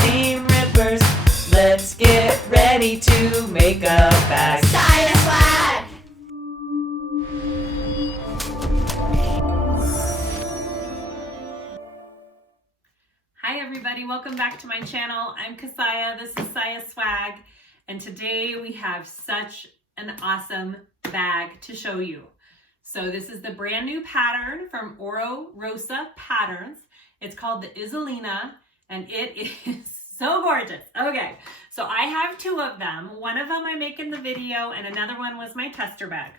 seam rippers. Let's get ready to make a bag. SiahSwag! Hi everybody, welcome back to my channel. I'm Kassiah, this is SiahSwag, and today we have such an awesome bag to show you. So this is the brand new pattern from Oro Rosa Patterns. It's called the Isolina, and it is so gorgeous. Okay, so I have two of them. One of them I make in the video, and another one was my tester bag.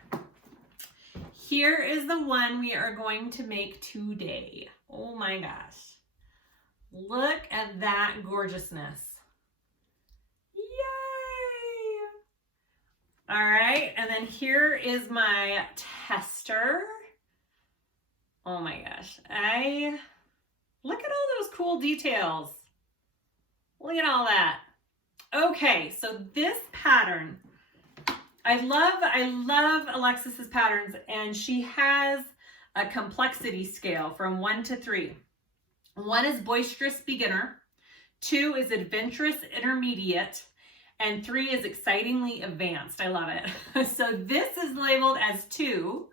Here is the one we are going to make today. Oh my gosh. Look at that gorgeousness. Yay! All right, and then here is my tester. Oh my gosh. Look at all those cool details. Look at all that. Okay, so this pattern, I love Alexis's patterns, and she has a complexity scale from 1 to 3. 1 is boisterous beginner, 2 is adventurous intermediate, and 3 is excitingly advanced. I love it. So this is labeled as 2,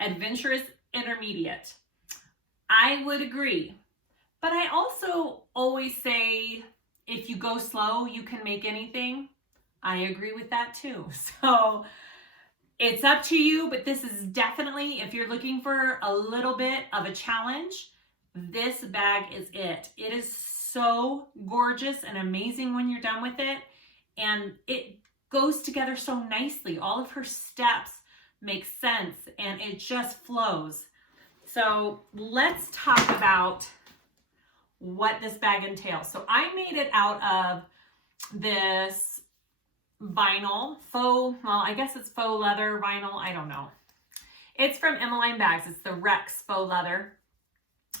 adventurous intermediate. I would agree, but I also always say if you go slow, you can make anything. I agree with that too. So it's up to you, but this is definitely, if you're looking for a little bit of a challenge, this bag is it. It is so gorgeous and amazing when you're done with it. And it goes together so nicely. All of her steps make sense and it just flows. So let's talk about what this bag entails. So I made it out of this vinyl, faux, well, I guess it's faux leather vinyl. I don't know. It's from Emmeline Bags. It's the Rex Faux leather.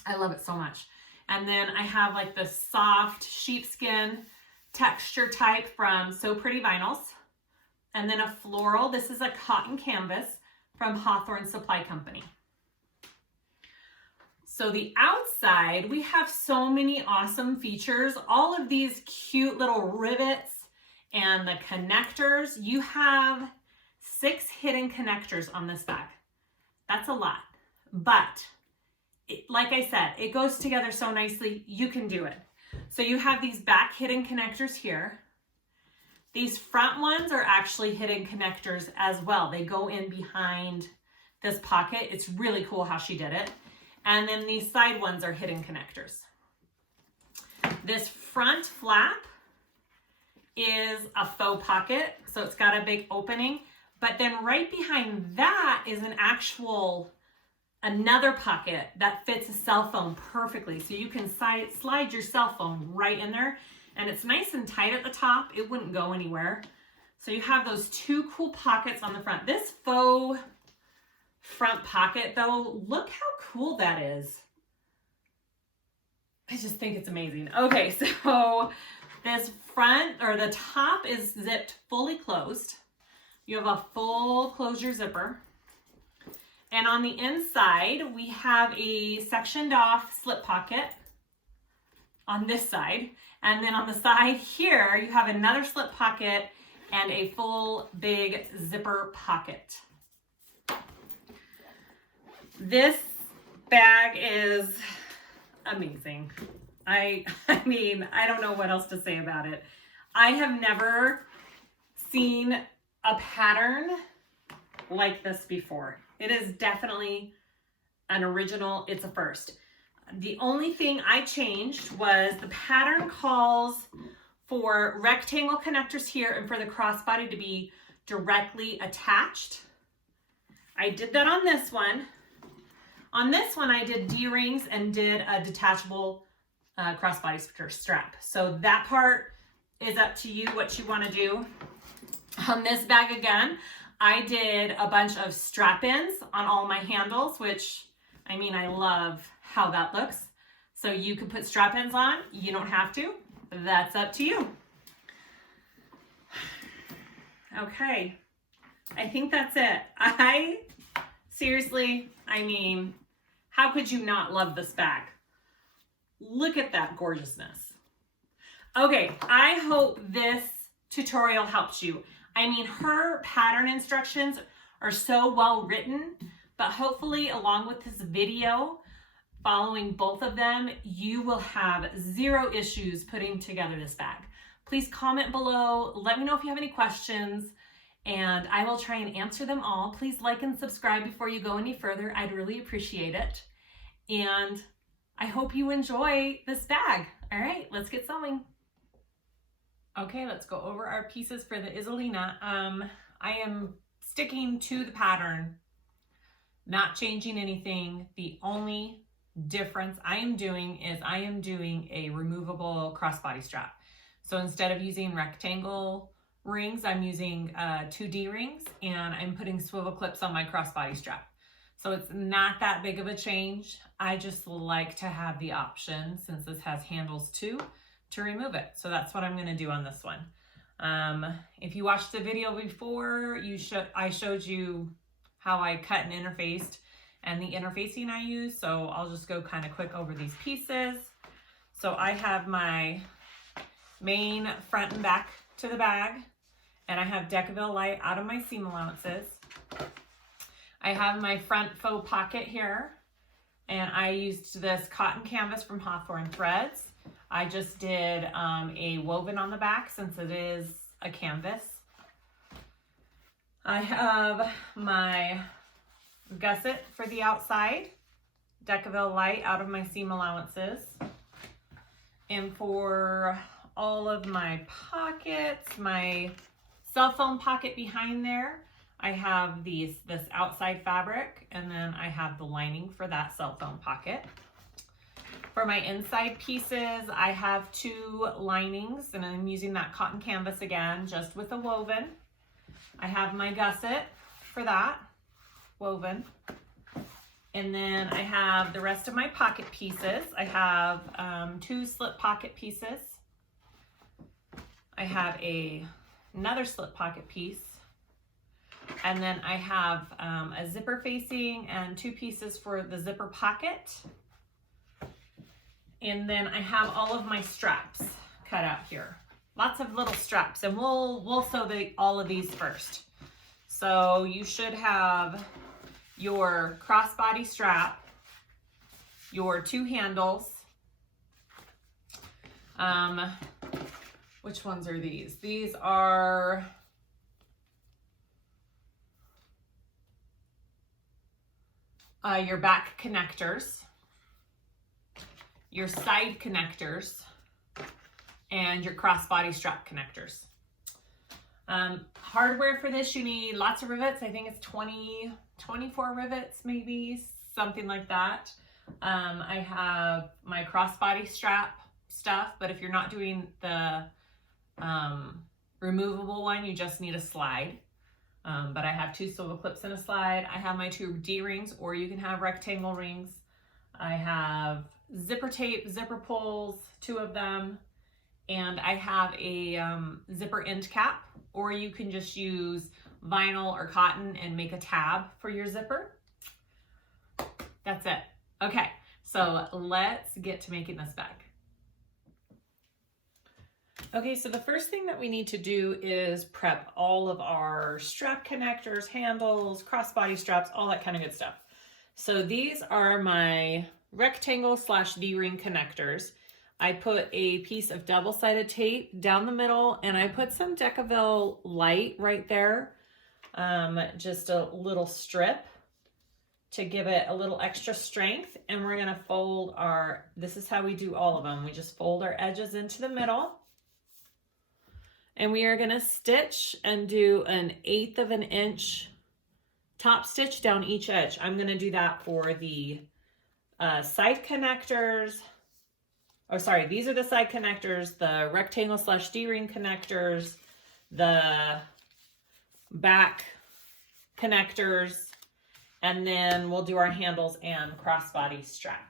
I love it so much. And then I have like the soft sheepskin texture type from SewPrettyVinyls. And then a floral. This is a cotton canvas from Hawthorne Supply Co. So the outside, we have so many awesome features. All of these cute little rivets and the connectors. You have 6 hidden connectors on this bag. That's a lot, but like I said, it goes together so nicely, you can do it. So you have these back hidden connectors here. These front ones are actually hidden connectors as well. They go in behind this pocket. It's really cool how she did it. And then these side ones are hidden connectors. This front flap is a faux pocket, so it's got a big opening. But then right behind that is an actual another pocket that fits a cell phone perfectly. So you can slide your cell phone right in there, and it's nice and tight at the top. It wouldn't go anywhere. So you have those 2 cool pockets on the front. This faux front pocket though, look how cool that is. I just think it's amazing. Okay, so this front, or the top, is zipped fully closed. You have a full closure zipper. And on the inside, we have a sectioned off slip pocket on this side. And then on the side here, you have another slip pocket and a full big zipper pocket. This bag is amazing. I mean, I don't know what else to say about it. I have never seen a pattern like this before. It is definitely an original. It's a first. The only thing I changed was the pattern calls for rectangle connectors here and for the crossbody to be directly attached. I did that on this one. On this one, I did D-rings and did a detachable crossbody strap. So that part is up to you what you want to do. On this bag again, I did a bunch of strap-ins on all my handles, which, I mean, I love how that looks. So you can put strap-ins on. You don't have to. That's up to you. Okay. I think that's it. Seriously, I mean, how could you not love this bag? Look at that gorgeousness. Okay, I hope this tutorial helps you. I mean, her pattern instructions are so well written, but hopefully along with this video, following both of them, you will have zero issues putting together this bag. Please comment below, let me know if you have any questions, and I will try and answer them all. Please like and subscribe before you go any further. I'd really appreciate it. And I hope you enjoy this bag. All right, let's get sewing. Okay, let's go over our pieces for the Isolina. I am sticking to the pattern, not changing anything. The only difference I am doing is I am doing a removable crossbody strap. So instead of using rectangle rings, I'm using 2D rings, and I'm putting swivel clips on my crossbody strap. So it's not that big of a change. I just like to have the option, since this has handles too, to remove it. So that's what I'm gonna do on this one. If you watched the video before, I showed you how I cut and interfaced and the interfacing I use. So I'll just go kind of quick over these pieces. So I have my main front and back to the bag, and I have Decaville light out of my seam allowances. I have my front faux pocket here, and I used this cotton canvas from Hawthorne Threads. I just did a woven on the back since it is a canvas. I have my gusset for the outside, Decaville light out of my seam allowances. And for all of my pockets, my cell phone pocket behind there, I have this outside fabric, and then I have the lining for that cell phone pocket. For my inside pieces, I have 2 linings, and I'm using that cotton canvas again, just with a woven. I have my gusset for that, woven. And then I have the rest of my pocket pieces. I have 2 slip pocket pieces. I have another slip pocket piece. And then I have a zipper facing and 2 pieces for the zipper pocket. And then I have all of my straps cut out here. Lots of little straps, and we'll sew all of these first. So you should have your crossbody strap, your 2 handles. Which ones are these? These are your back connectors, your side connectors, and your crossbody strap connectors. Hardware for this, you need lots of rivets. I think it's 24 rivets, maybe, something like that. I have my crossbody strap stuff, but if you're not doing the removable one, you just need a slide. But I have 2 swivel clips and a slide. I have my 2 D rings, or you can have rectangle rings. I have zipper tape, zipper pulls, 2 of them. And I have a zipper end cap, or you can just use vinyl or cotton and make a tab for your zipper. That's it. Okay, so let's get to making this bag. Okay, so the first thing that we need to do is prep all of our strap connectors, handles, crossbody straps, all that kind of good stuff. So these are my rectangle / D-ring connectors. I put a piece of double-sided tape down the middle, and I put some Decaville light right there, just a little strip to give it a little extra strength. And we're gonna fold this is how we do all of them. We just fold our edges into the middle. And we are gonna stitch and do an 1/8 of an inch top stitch down each edge. I'm gonna do that for the side connectors. Oh, sorry, these are the side connectors, the rectangle / D-ring connectors, the back connectors, and then we'll do our handles and crossbody strap.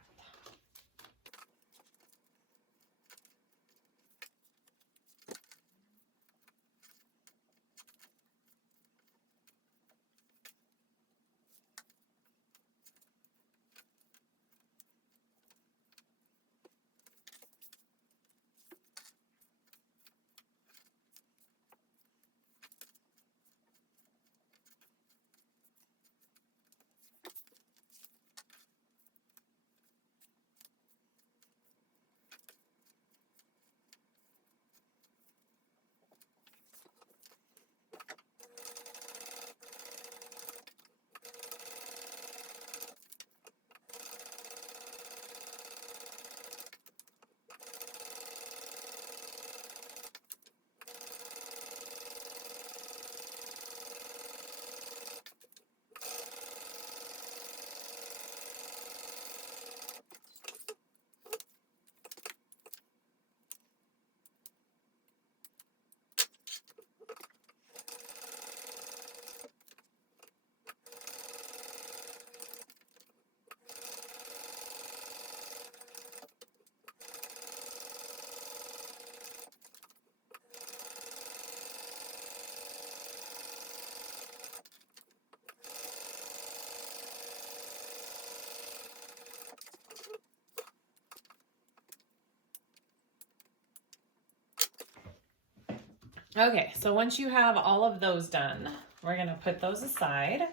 Okay, so once you have all of those done, we're gonna put those aside.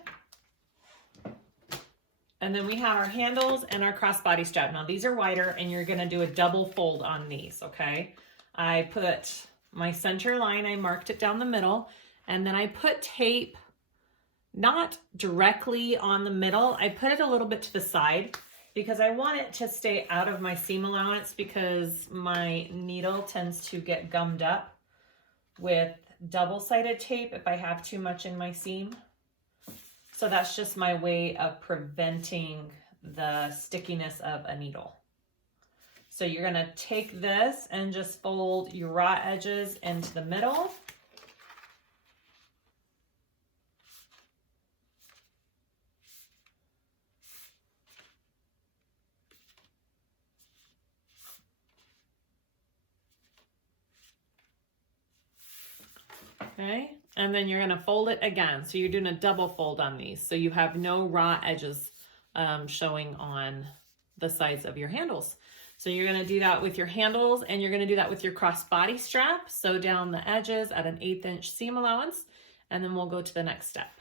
And then we have our handles and our crossbody strap. Now these are wider and you're gonna do a double fold on these, okay? I put my center line, I marked it down the middle, and then I put tape not directly on the middle. I put it a little bit to the side because I want it to stay out of my seam allowance because my needle tends to get gummed up with double-sided tape if I have too much in my seam. So that's just my way of preventing the stickiness of a needle. So you're gonna take this and just fold your raw edges into the middle. Okay, and then you're gonna fold it again. So you're doing a double fold on these. So you have no raw edges showing on the sides of your handles. So you're gonna do that with your handles and you're gonna do that with your crossbody strap. Sew down the edges at an 1/8 inch seam allowance, and then we'll go to the next step.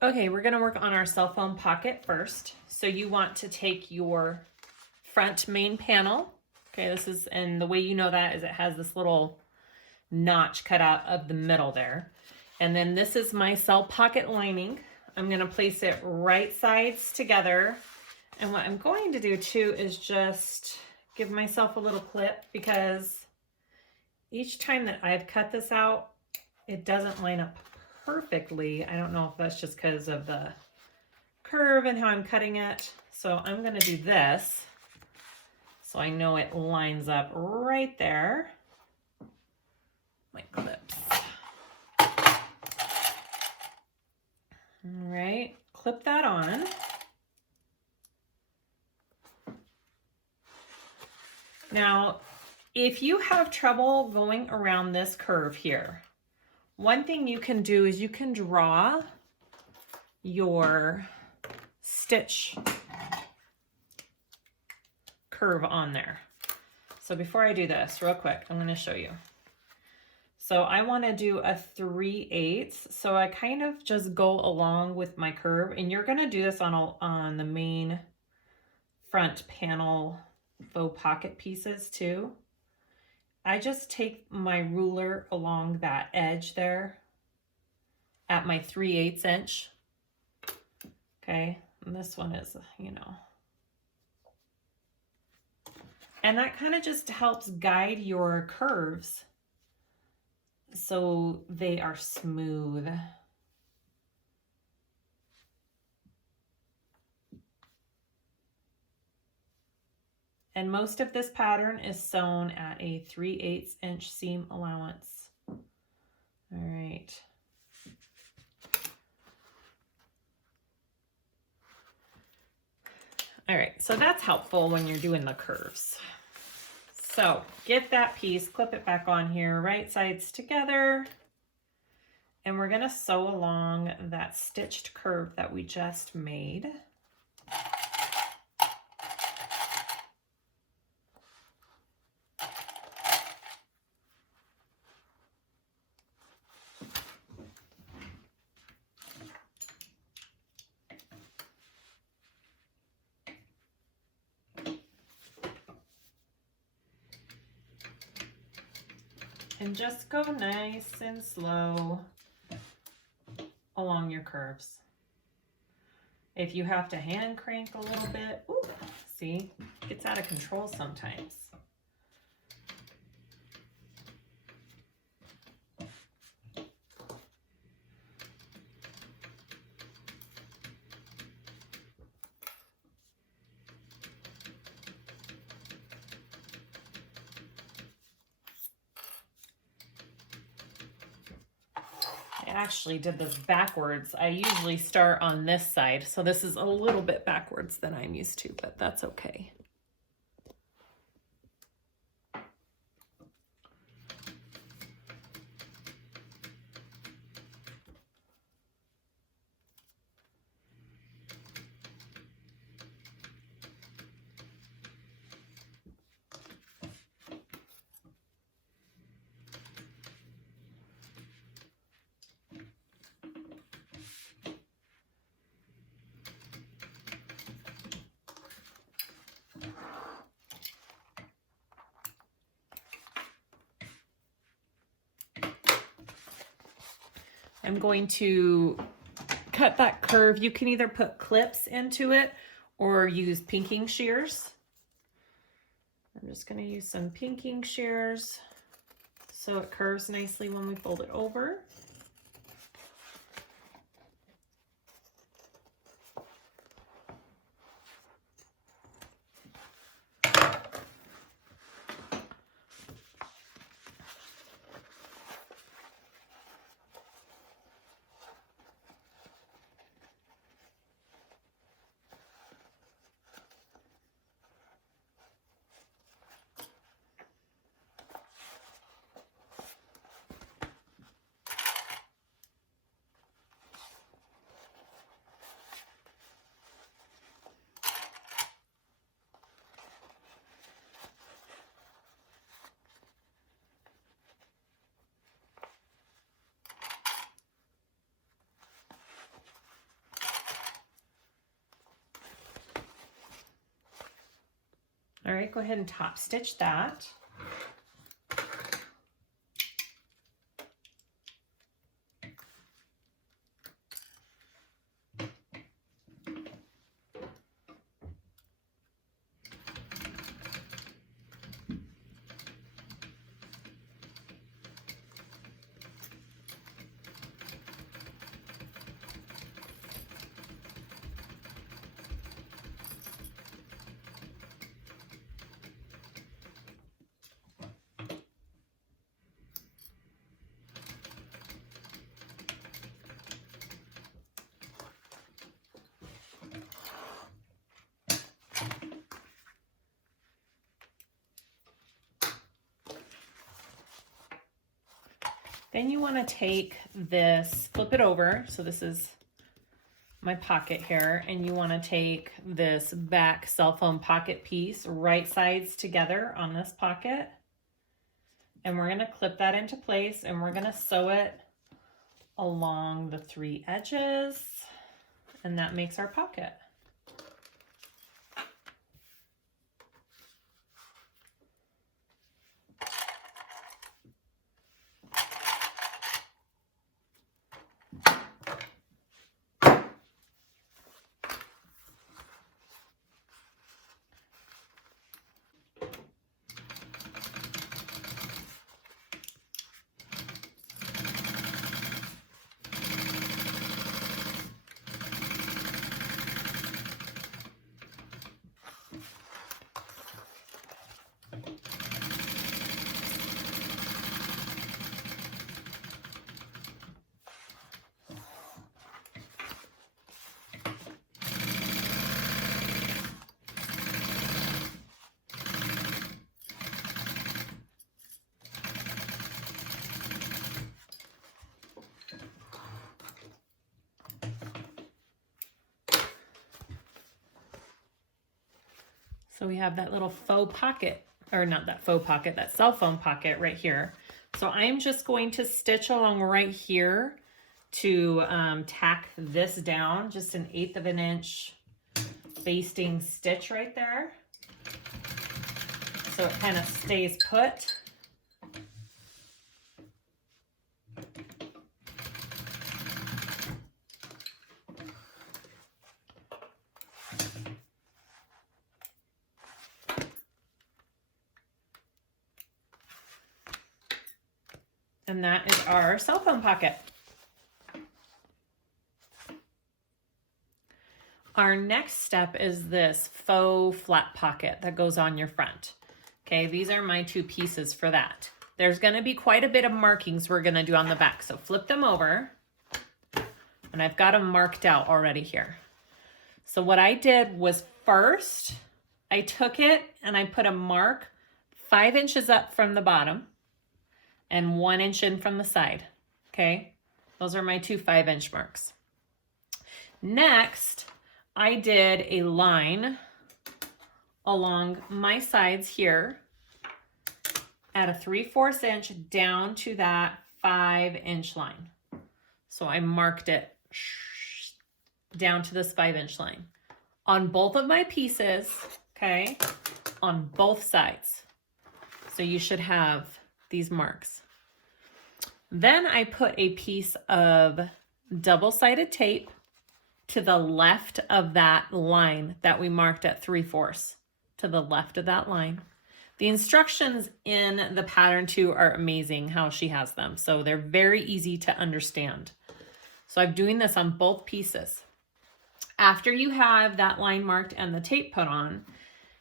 Okay, we're gonna work on our cell phone pocket first. So you want to take your front main panel. Okay, this is, and the way you know that is it has this little notch cut out of the middle there. And then this is my cell pocket lining. I'm gonna place it right sides together. And what I'm going to do too is just give myself a little clip because each time that I've cut this out, it doesn't line up perfectly. I don't know if that's just because of the curve and how I'm cutting it. So I'm going to do this so I know it lines up right there. My clips. All right, clip that on. Now, if you have trouble going around this curve here, one thing you can do is you can draw your stitch curve on there. So before I do this, real quick, I'm going to show you. So I want to do a 3/8. So I kind of just go along with my curve, and you're going to do this on the main front panel faux pocket pieces too. I just take my ruler along that edge there at my 3/8 inch. Okay, and this one is, you know. And that kind of just helps guide your curves so they are smooth. And most of this pattern is sewn at a 3/8 inch seam allowance. All right. All right, so that's helpful when you're doing the curves. So get that piece, clip it back on here, right sides together, and we're gonna sew along that stitched curve that we just made. And just go nice and slow along your curves. If you have to hand crank a little bit, ooh, see, it gets out of control sometimes. Actually did this backwards. I usually start on this side, so this is a little bit backwards than I'm used to, but that's okay. I'm going to cut that curve. You can either put clips into it or use pinking shears. I'm just going to use some pinking shears so it curves nicely when we fold it over. All right, go ahead and top stitch that. Then you want to take this, flip it over. So this is my pocket here, and you want to take this back cell phone pocket piece, right sides together on this pocket, and we're going to clip that into place, and we're going to sew it along the 3 edges, and that makes our pocket. So we have that little faux pocket, or not that faux pocket, that cell phone pocket right here. So I'm just going to stitch along right here to tack this down, just 1/8 of an inch basting stitch right there. So it kind of stays put. And that is our cell phone pocket. Our next step is this faux flat pocket that goes on your front. Okay, these are my 2 pieces for that. There's gonna be quite a bit of markings we're gonna do on the back. So flip them over, and I've got them marked out already here. So what I did was first, I took it and I put a mark 5 inches up from the bottom and 1 inch in from the side, okay? Those are my 2 5-inch marks. Next, I did a line along my sides here at a 3/4 inch down to that 5-inch line. So I marked it down to this 5-inch line on both of my pieces, okay? On both sides. So you should have these marks. Then I put a piece of double-sided tape to the left of that line that we marked at 3/4, to the left of that line. The instructions in the pattern too are amazing how she has them. So they're very easy to understand. So I'm doing this on both pieces. After you have that line marked and the tape put on,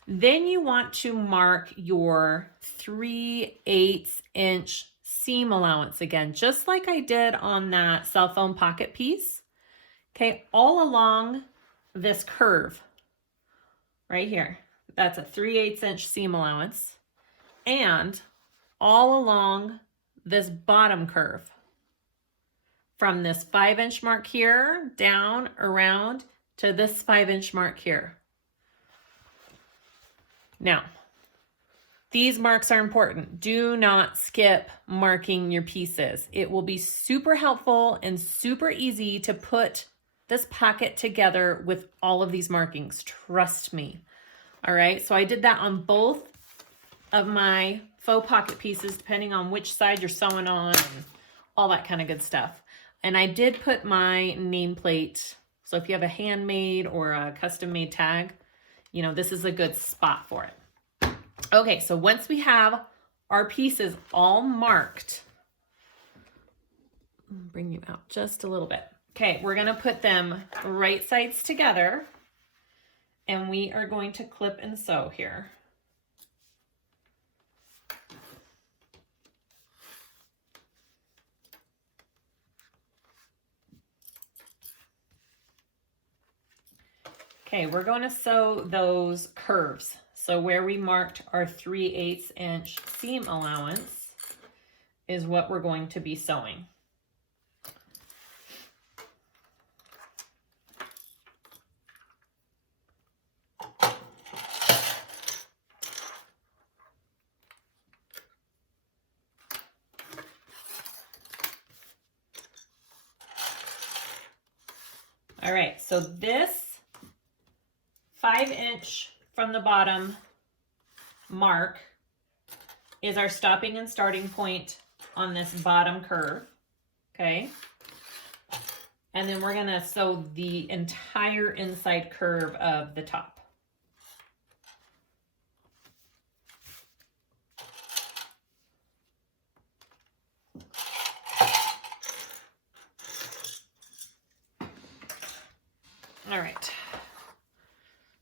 then you want to mark your 3/8 inch seam allowance again, just like I did on that cell phone pocket piece. Okay, all along this curve right here. That's a 3/8 inch seam allowance. And all along this bottom curve from this 5-inch mark here down around to this 5-inch mark here. Now, these marks are important. Do not skip marking your pieces. It will be super helpful and super easy to put this pocket together with all of these markings. Trust me. All right, so I did that on both of my faux pocket pieces, depending on which side you're sewing on and all that kind of good stuff. And I did put my nameplate. So if you have a handmade or a custom made tag, you know, this is a good spot for it. Okay, so once we have our pieces all marked, I'll bring you out just a little bit. Okay, we're gonna put them right sides together, and we are going to clip and sew here. Okay, we're going to sew those curves. So where we marked our 3/8 inch seam allowance, is what we're going to be sewing. All right, so this 5-inch from the bottom mark is our stopping and starting point on this bottom curve, okay? And then we're gonna sew the entire inside curve of the top. All right,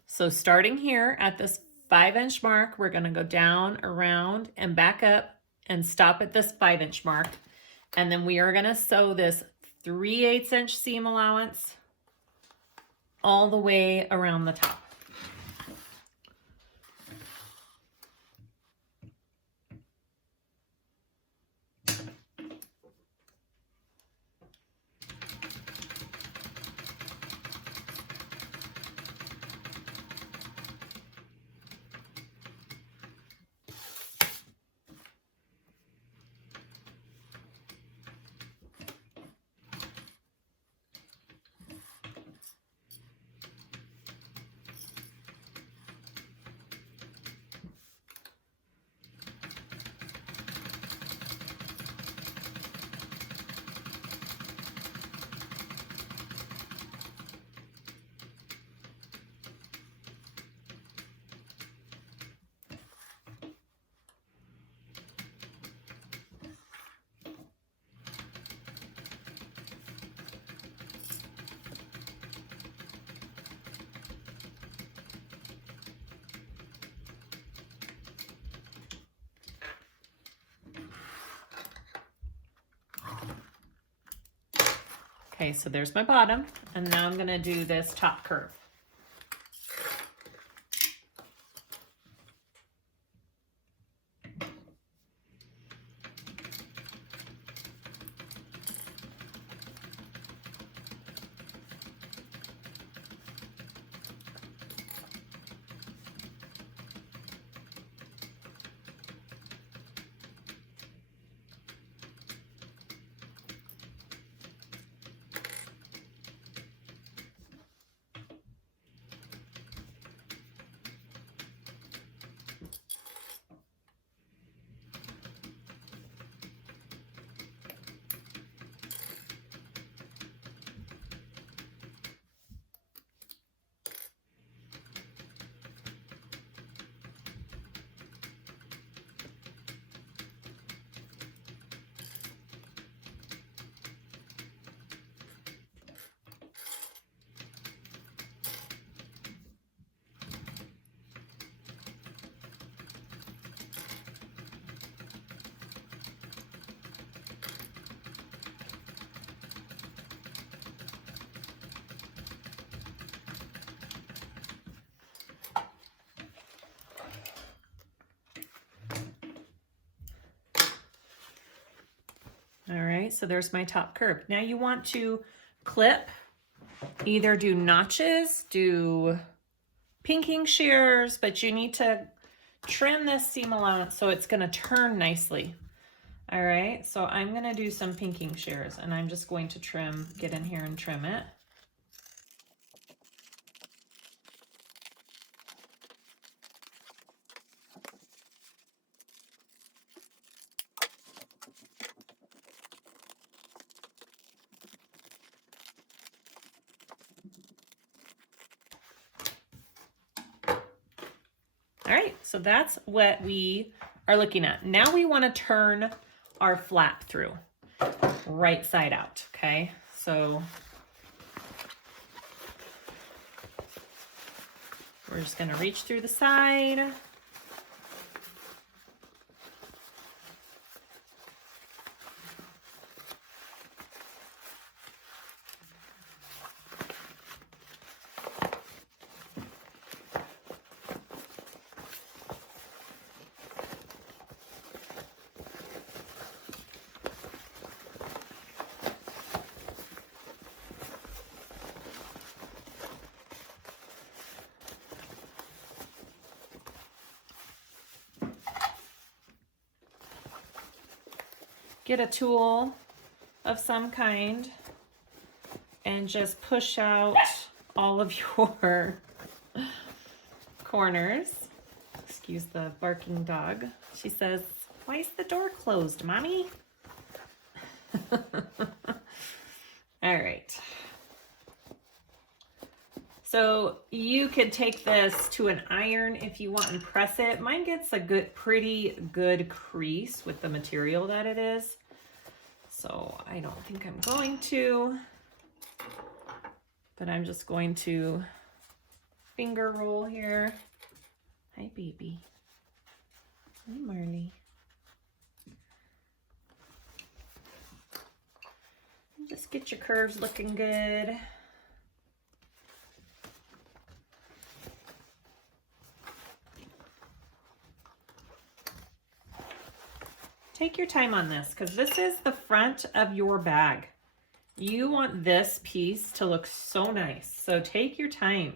so starting here at this 5-inch mark, we're gonna go down, around, and back up and stop at this 5-inch mark. And then we are gonna sew this 3/8-inch seam allowance all the way around the top. Okay, so there's my bottom, and now I'm gonna do this top curve. All right, so there's my top curve. Now you want to clip, either do notches, do pinking shears, but you need to trim this seam allowance so it's gonna turn nicely. All right, so I'm gonna do some pinking shears, and I'm just going to trim, get in here and trim it. All right, so that's what we are looking at. Now we want to turn our flap through, right side out, okay? So we're just going to reach through the side. get a tool of some kind and just push out all of your corners. Excuse the barking dog. She says, "Why is the door closed, Mommy?" All right. So you could take this to an iron if you want and press it. Mine gets a pretty good crease with the material that it is. So I don't think I'm going to, but I'm just going to finger roll here. Hi, baby. Hi, Marley. Just get your curves looking good. Take your time on this because this is the front of your bag. You want this piece to look so nice. So take your time.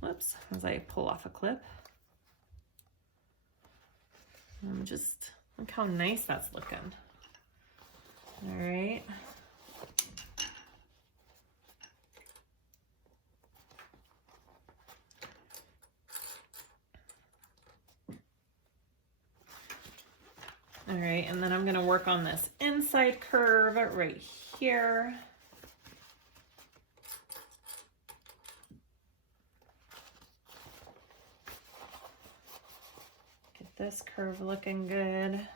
Whoops, as I pull off a clip. Just look how nice that's looking. All right. All right, and then I'm gonna work on this inside curve right here. Get this curve looking good.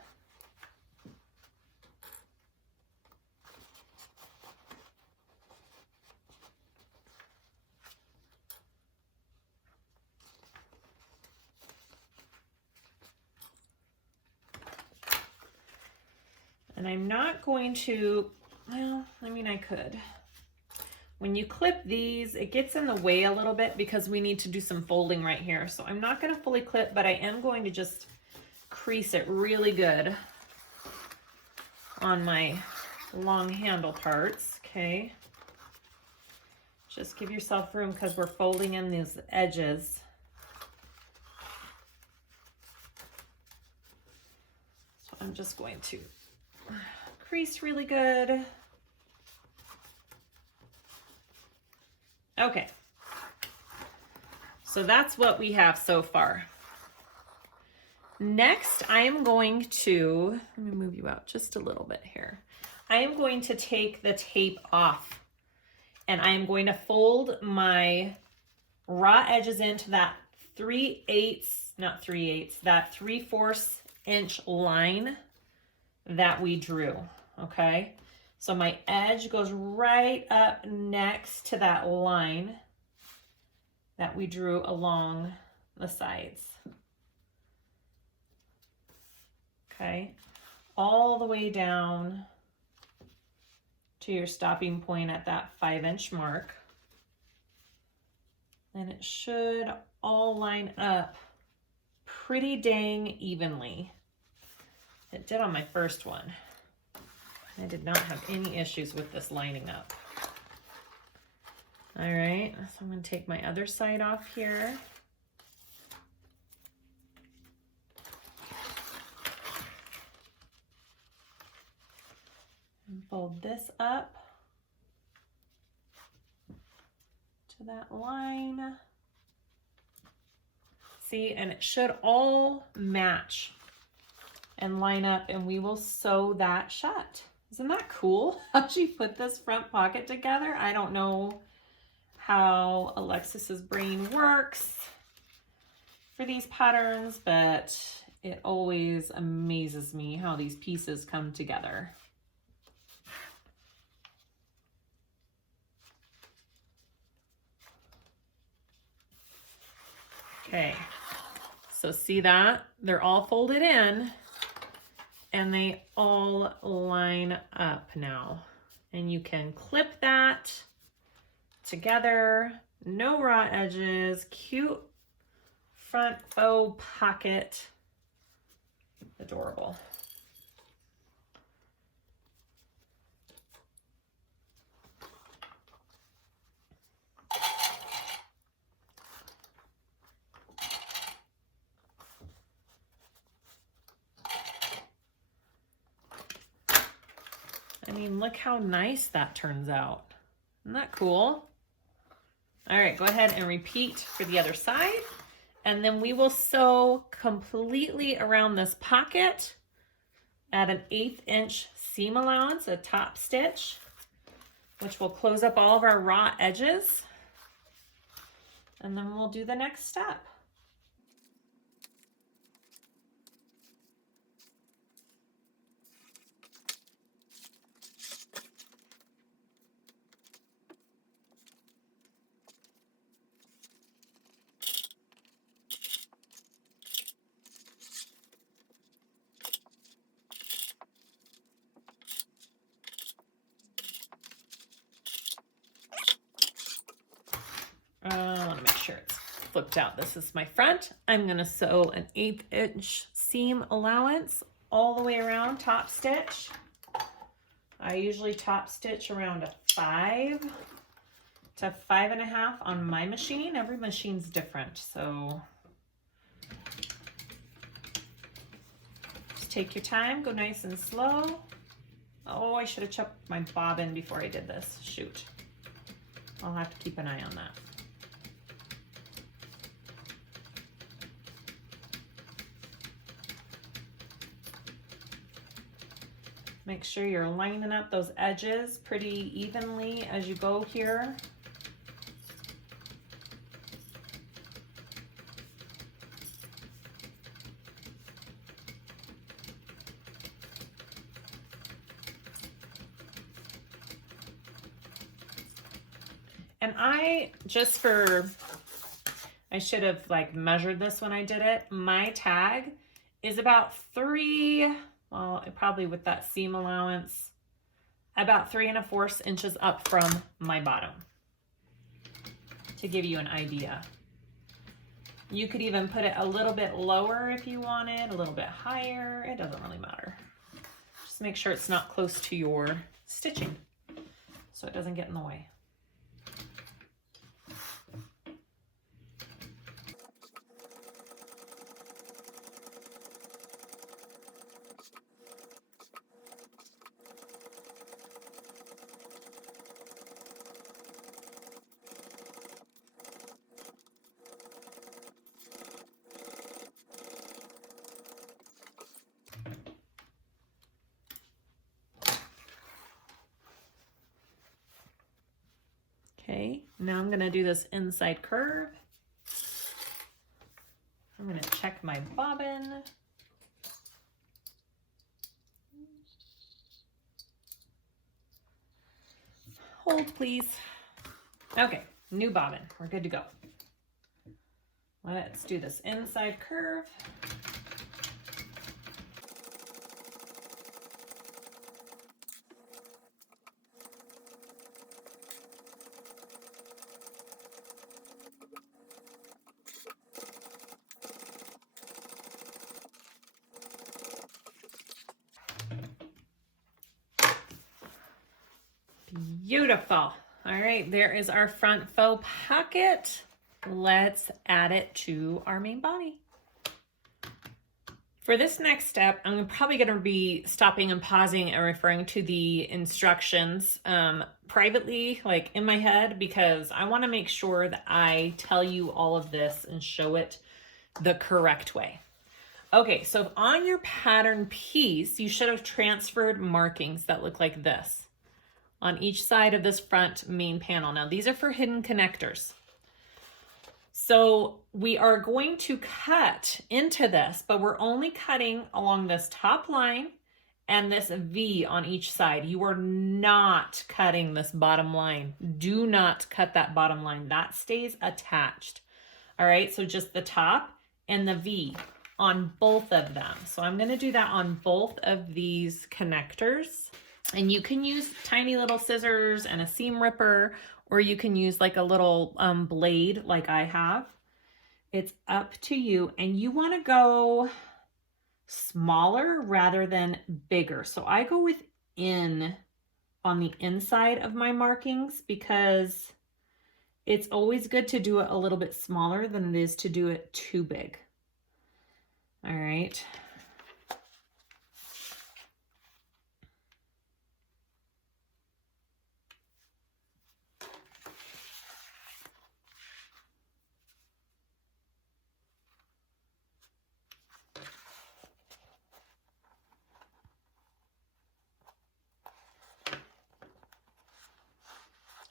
And I'm not going to, well, I mean, I could. When you clip these, it gets in the way a little bit because we need to do some folding right here. So I'm not going to fully clip, but I am going to just crease it really good on my long handle parts, okay? Just give yourself room because we're folding in these edges. So I'm just going to crease really good. Okay, so that's what we have so far. Next, I am going to, let me move you out just a little bit here. I am going to take the tape off and I am going to fold my raw edges into that 3/4 inch line that we drew, okay? So my edge goes right up next to that line that we drew along the sides. Okay, all the way down to your stopping point at that 5-inch mark. And it should all line up pretty dang evenly. It did on my first one. I did not have any issues with this lining up. All right, so I'm going to take my other side off here. And fold this up to that line. See, and it should all match and line up, and we will sew that shut. Isn't that cool how she put this front pocket together? I don't know how Alexis's brain works for these patterns, but it always amazes me how these pieces come together. Okay, so see that? They're all folded in and they all line up now. And you can clip that together, no raw edges, cute front faux pocket, adorable. I mean, look how nice that turns out. Isn't that cool? All right, go ahead and repeat for the other side. And then we will sew completely around this pocket at an 1/8 inch seam allowance, a top stitch, which will close up all of our raw edges. And then we'll do the next step. I want to make sure it's flipped out. This is my front. I'm going to sew an 1/8 inch seam allowance all the way around, top stitch. I usually top stitch around a 5 to 5.5 on my machine. Every machine's different, so just take your time, go nice and slow. Oh, I should have checked my bobbin before I did this. Shoot. I'll have to keep an eye on that. Make sure you're lining up those edges pretty evenly as you go here. And I should have like measured this when I did it. My tag is about 3, well, probably with that seam allowance, about 3¼ inches up from my bottom, to give you an idea. You could even put it a little bit lower if you wanted, a little bit higher. It doesn't really matter. Just make sure it's not close to your stitching so it doesn't get in the way. Okay, now I'm gonna do this inside curve. I'm gonna check my bobbin. Hold, please. Okay, new bobbin, we're good to go. Let's do this inside curve. Beautiful. All right, there is our front faux pocket. Let's add it to our main body. For this next step, I'm probably going to be stopping and pausing and referring to the instructions privately, like in my head, because I want to make sure that I tell you all of this and show it the correct way. Okay, so on your pattern piece, you should have transferred markings that look like this on each side of this front main panel. Now, these are for hidden connectors. So we are going to cut into this, but we're only cutting along this top line and this V on each side. You are not cutting this bottom line. Do not cut that bottom line. That stays attached. All right, so just the top and the V on both of them. So I'm gonna do that on both of these connectors. And you can use tiny little scissors and a seam ripper, or you can use like a little blade like I have. It's up to you. And you want to go smaller rather than bigger. So I go with in on the inside of my markings because it's always good to do it a little bit smaller than it is to do it too big. All right.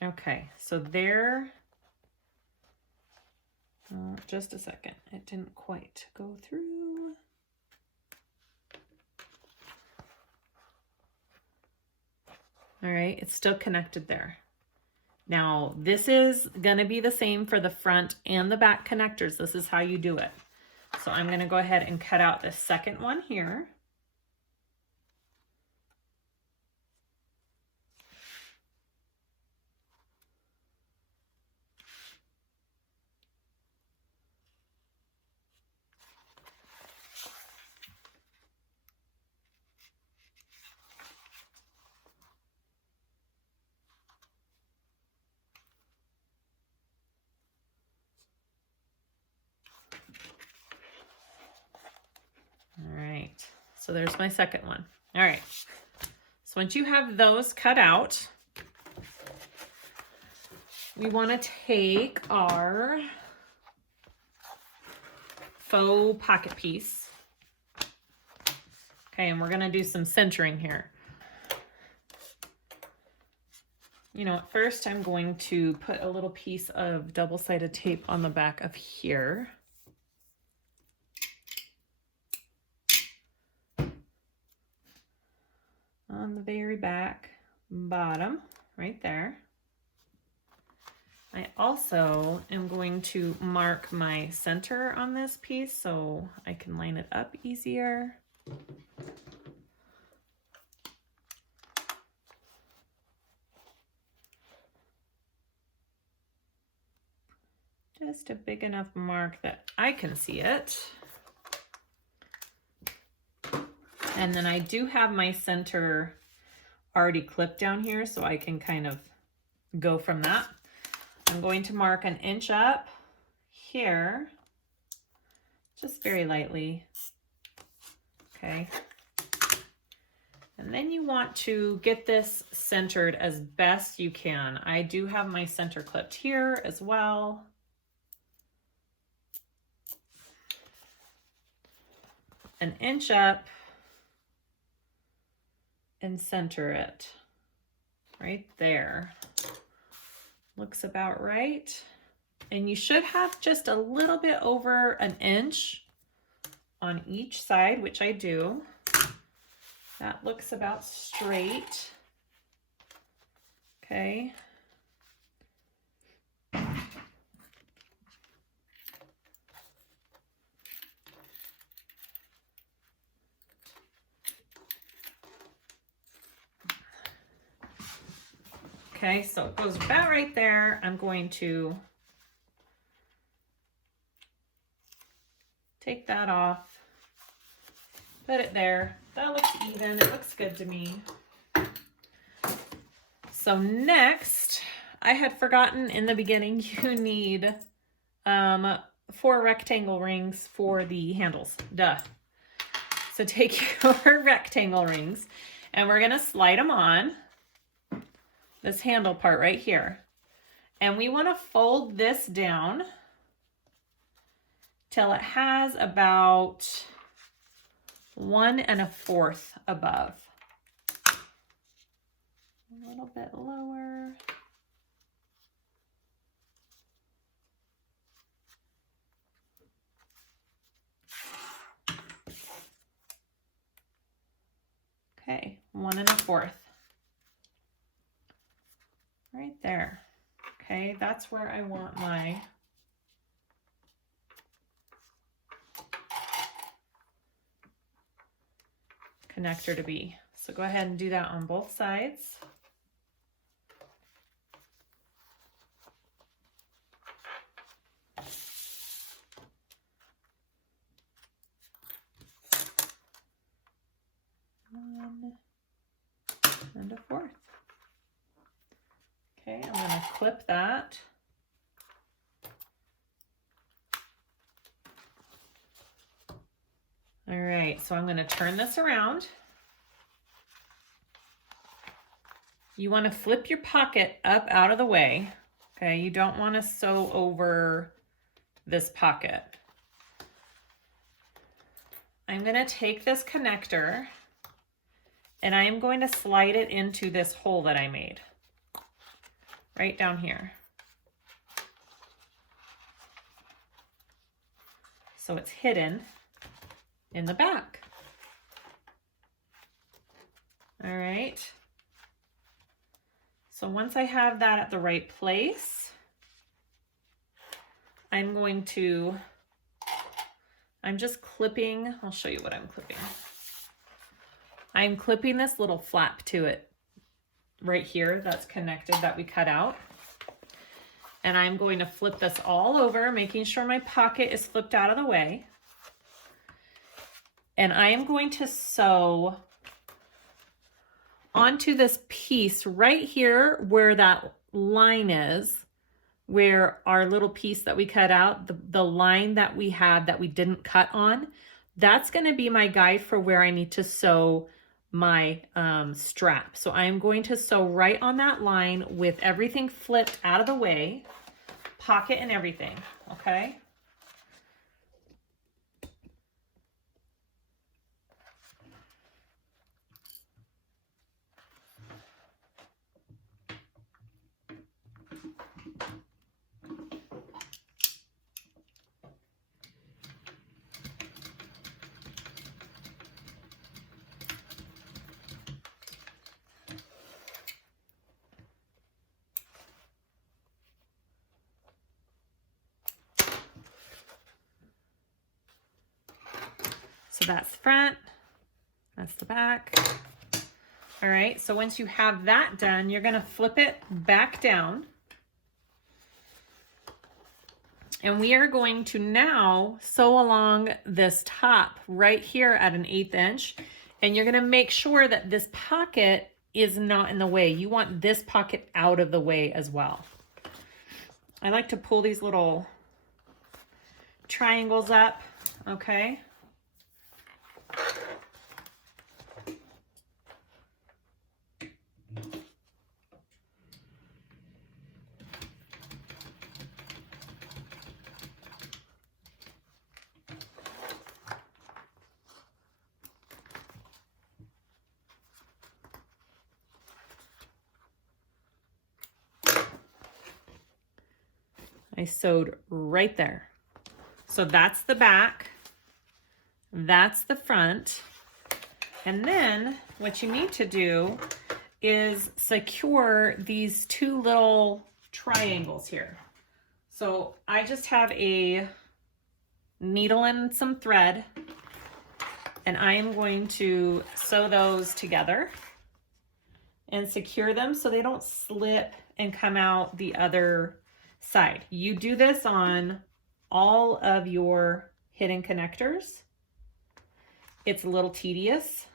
Okay, so there, just a second, it didn't quite go through. All right, it's still connected there. Now, this is gonna be the same for the front and the back connectors. This is how you do it. So I'm gonna go ahead and cut out the second one here. All right, so there's my second one. All right, so once you have those cut out, we want to take our faux pocket piece. Okay, and we're going to do some centering here. You know, at first I'm going to put a little piece of double-sided tape on the back of here. On the very back bottom, right there. I also am going to mark my center on this piece so I can line it up easier. Just a big enough mark that I can see it. And then I do have my center already clipped down here so I can kind of go from that. I'm going to mark an inch up here, just very lightly. Okay. And then you want to get this centered as best you can. I do have my center clipped here as well. An inch up and center it right there. Looks about right. And you should have just a little bit over an inch on each side, which I do. That looks about straight. Okay. Okay, so it goes about right there. I'm going to take that off, put it there. That looks even, it looks good to me. So next, I had forgotten in the beginning, you need 4 rectangle rings for the handles, duh. So take your rectangle rings and we're gonna slide them on this handle part right here. And we want to fold this down till it has about 1 1/4 above. A little bit lower. Okay, 1 1/4. Right there. Okay, that's where I want my connector to be. So go ahead and do that on both sides. One and a fourth. Okay, I'm going to clip that. All right, so I'm going to turn this around. You want to flip your pocket up out of the way. Okay, you don't want to sew over this pocket. I'm going to take this connector and I am going to slide it into this hole that I made. right down here. So it's hidden in the back. All right. So once I have that at the right place, I'm just clipping, I'll show you what I'm clipping. I'm clipping this little flap to it right here that's connected that we cut out. And I'm going to flip this all over, making sure my pocket is flipped out of the way. And I am going to sew onto this piece right here where that line is, where our little piece that we cut out, the line that we had that we didn't cut on, that's going to be my guide for where I need to sew my strap. So I'm going to sew right on that line with everything flipped out of the way, pocket and everything, okay? So that's the front, that's the back. All right, so once you have that done, you're gonna flip it back down. And we are going to now sew along this top right here at an 1/8 inch. And you're gonna make sure that this pocket is not in the way. You want this pocket out of the way as well. I like to pull these little triangles up, okay? I sewed right there. So that's the back, that's the front. And then what you need to do is secure these two little triangles here. So I just have a needle and some thread, and I am going to sew those together and secure them so they don't slip and come out the other side. You do this on all of your hidden connectors. It's a little tedious.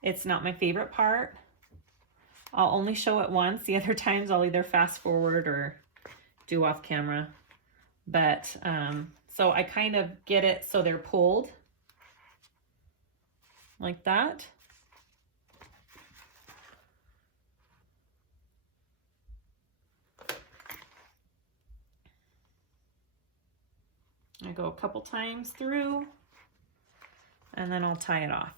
It's not my favorite part. I'll only show it once. The other times I'll either fast forward or do off camera. But so I kind of get it so they're pulled like that. I go a couple times through and then I'll tie it off.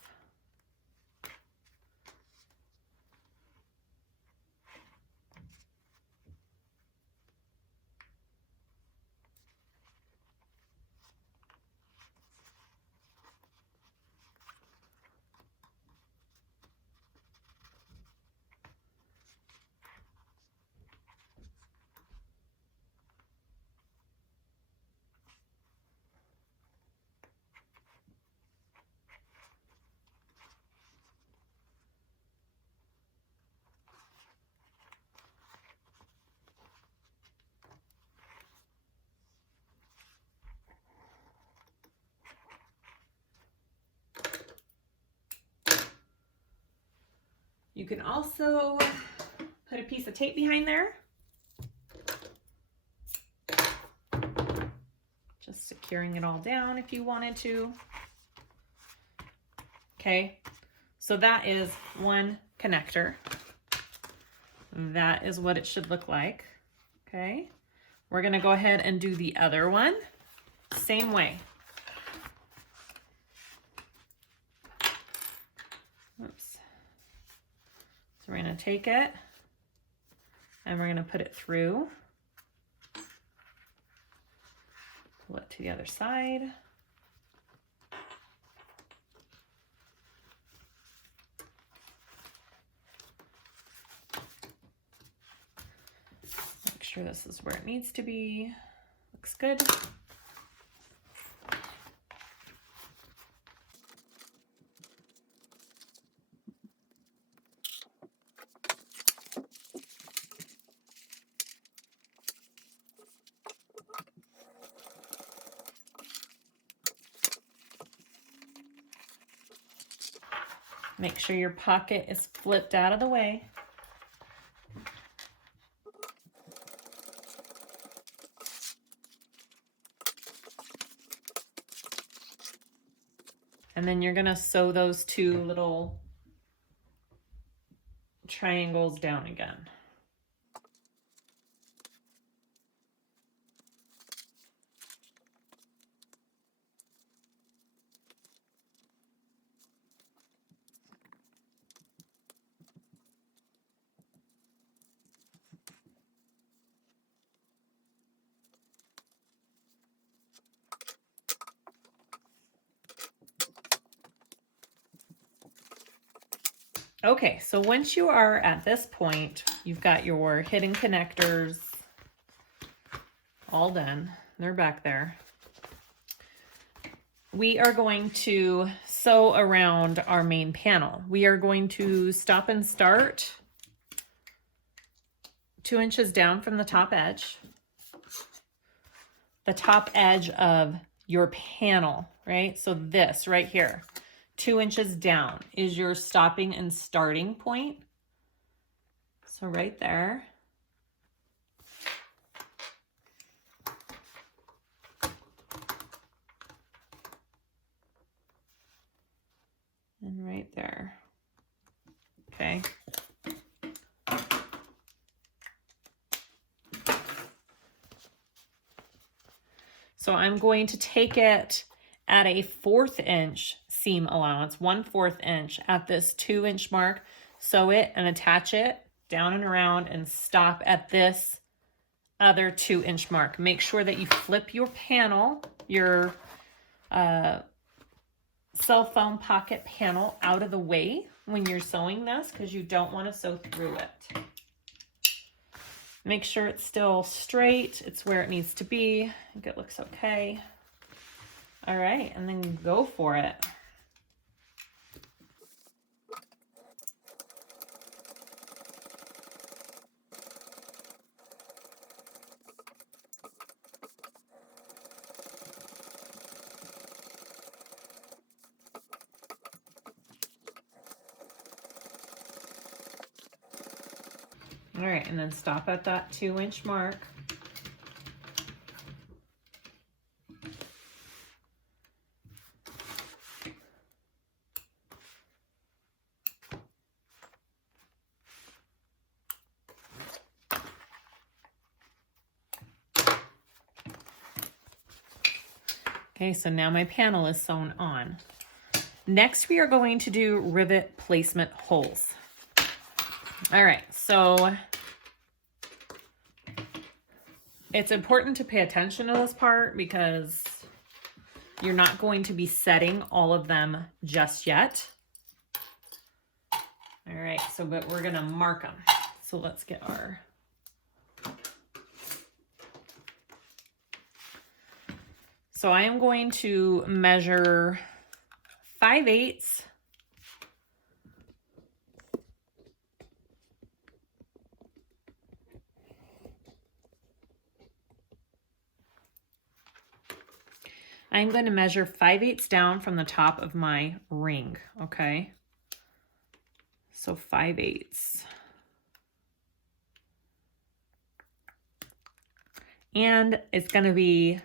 You can also put a piece of tape behind there. Just securing it all down if you wanted to. Okay, so that is one connector. That is what it should look like. Okay, we're gonna go ahead and do the other one. Same way. Oops. So we're gonna take it and we're gonna put it through. Pull it to the other side. Make sure this is where it needs to be. Looks good. Make sure your pocket is flipped out of the way. And then you're gonna sew those two little triangles down again. Okay, so once you are at this point, you've got your hidden connectors all done. They're back there. We are going to sew around our main panel. We are going to stop and start 2 inches down from the top edge. The top edge of your panel, right? So this right here. 2 inches down is your stopping and starting point. So right there. And right there. Okay. So I'm going to take it at a 1/4 inch seam allowance, 1/4 inch at this 2 inch mark, sew it and attach it down and around and stop at this other 2 inch mark. Make sure that you flip your panel, your cell phone pocket panel out of the way when you're sewing this because you don't want to sew through it. Make sure it's still straight. It's where it needs to be. I think it looks okay. All right, and then go for it. All right, and then stop at that 2 inch mark. Okay, so now my panel is sewn on. Next, we are going to do rivet placement holes. All right, so it's important to pay attention to this part because you're not going to be setting all of them just yet. All right, so but we're gonna mark them. So let's get our So I am going to measure 5/8 I'm going to measure 5/8 down from the top of my ring, okay? So 5/8. And it's going to be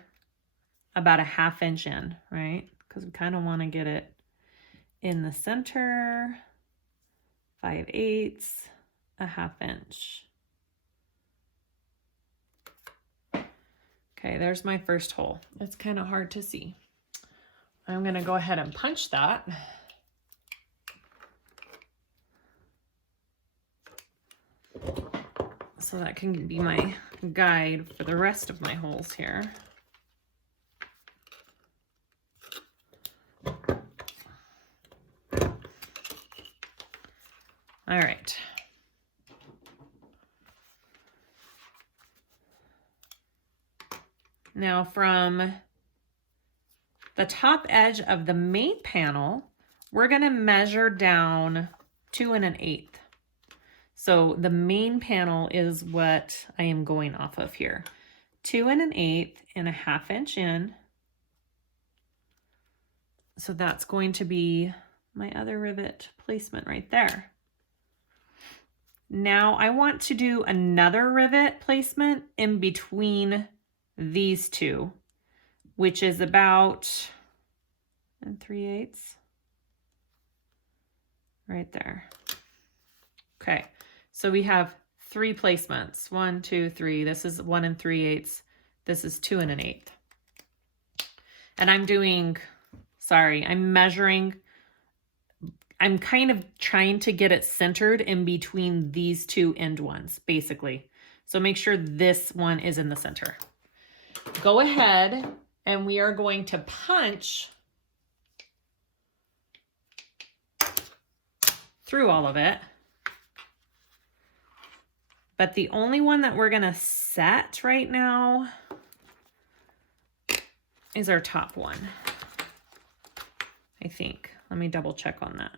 about a 1/2 inch in, right? Because we kind of want to get it in the center. 5/8, a 1/2 inch. Okay, there's my first hole. It's kind of hard to see. I'm going to go ahead and punch that. so that can be my guide for the rest of my holes here. All right. Now from the top edge of the main panel, we're going to measure down 2 1/8. So the main panel is what I am going off of here. 2 1/8 and a 1/2 inch in. So that's going to be my other rivet placement right there. Now I want to do another rivet placement in between these two, which is about 3/8 right there. Okay, so we have 3 placements. 1, 2, 3. This is 1 3/8. This is 2 1/8. And I'm doing, sorry, I'm measuring. I'm kind of trying to get it centered in between these 2 end ones, basically. So make sure this one is in the center. Go ahead and we are going to punch through all of it. But the only one that we're gonna set right now is our top one, I think. Let me double check on that.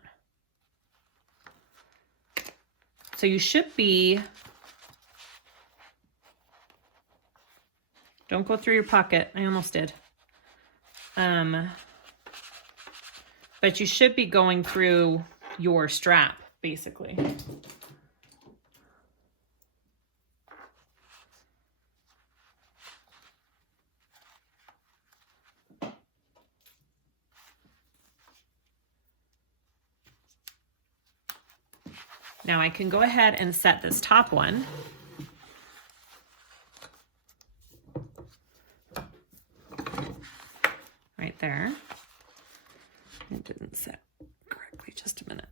So you should be, don't go through your pocket. I almost did. But you should be going through your strap, basically. Now I can go ahead and set this top one. Right there. It didn't set correctly, just a minute.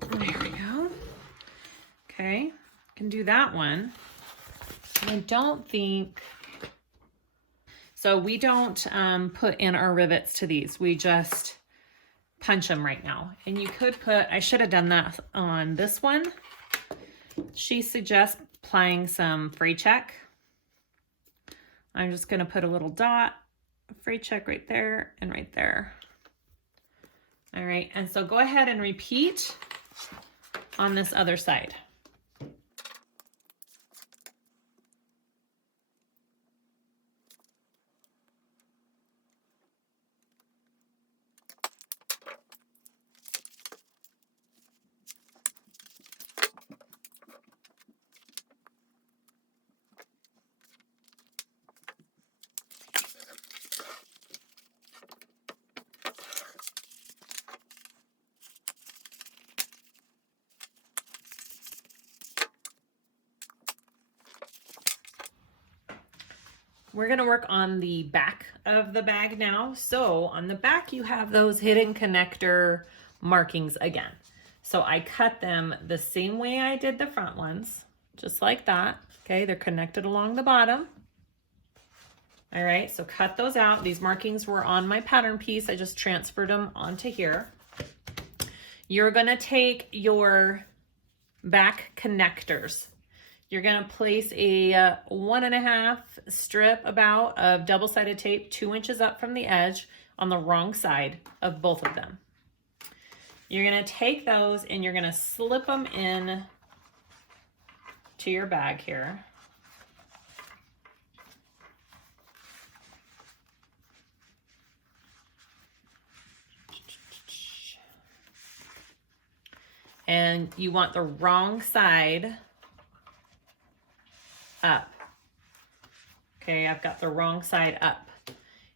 There we go. Okay, can do that one. I don't think, so we don't put in our rivets to these. We just punch them right now. And you could put, I should have done that on this one. She suggests applying some fray check. I'm just gonna put a little dot, fray check right there and right there. All right, and so go ahead and repeat on this other side. We're gonna work on the back of the bag now. So on the back, you have those hidden connector markings again. So I cut them the same way I did the front ones, just like that. Okay, they're connected along the bottom. All right, so cut those out. These markings were on my pattern piece. I just transferred them onto here. You're gonna take your back connectors. You're gonna place a 1.5 strip about of double-sided tape 2 inches up from the edge on the wrong side of both of them. You're gonna take those and you're gonna slip them in to your bag here. And you want the wrong side up. Okay, I've got the wrong side up.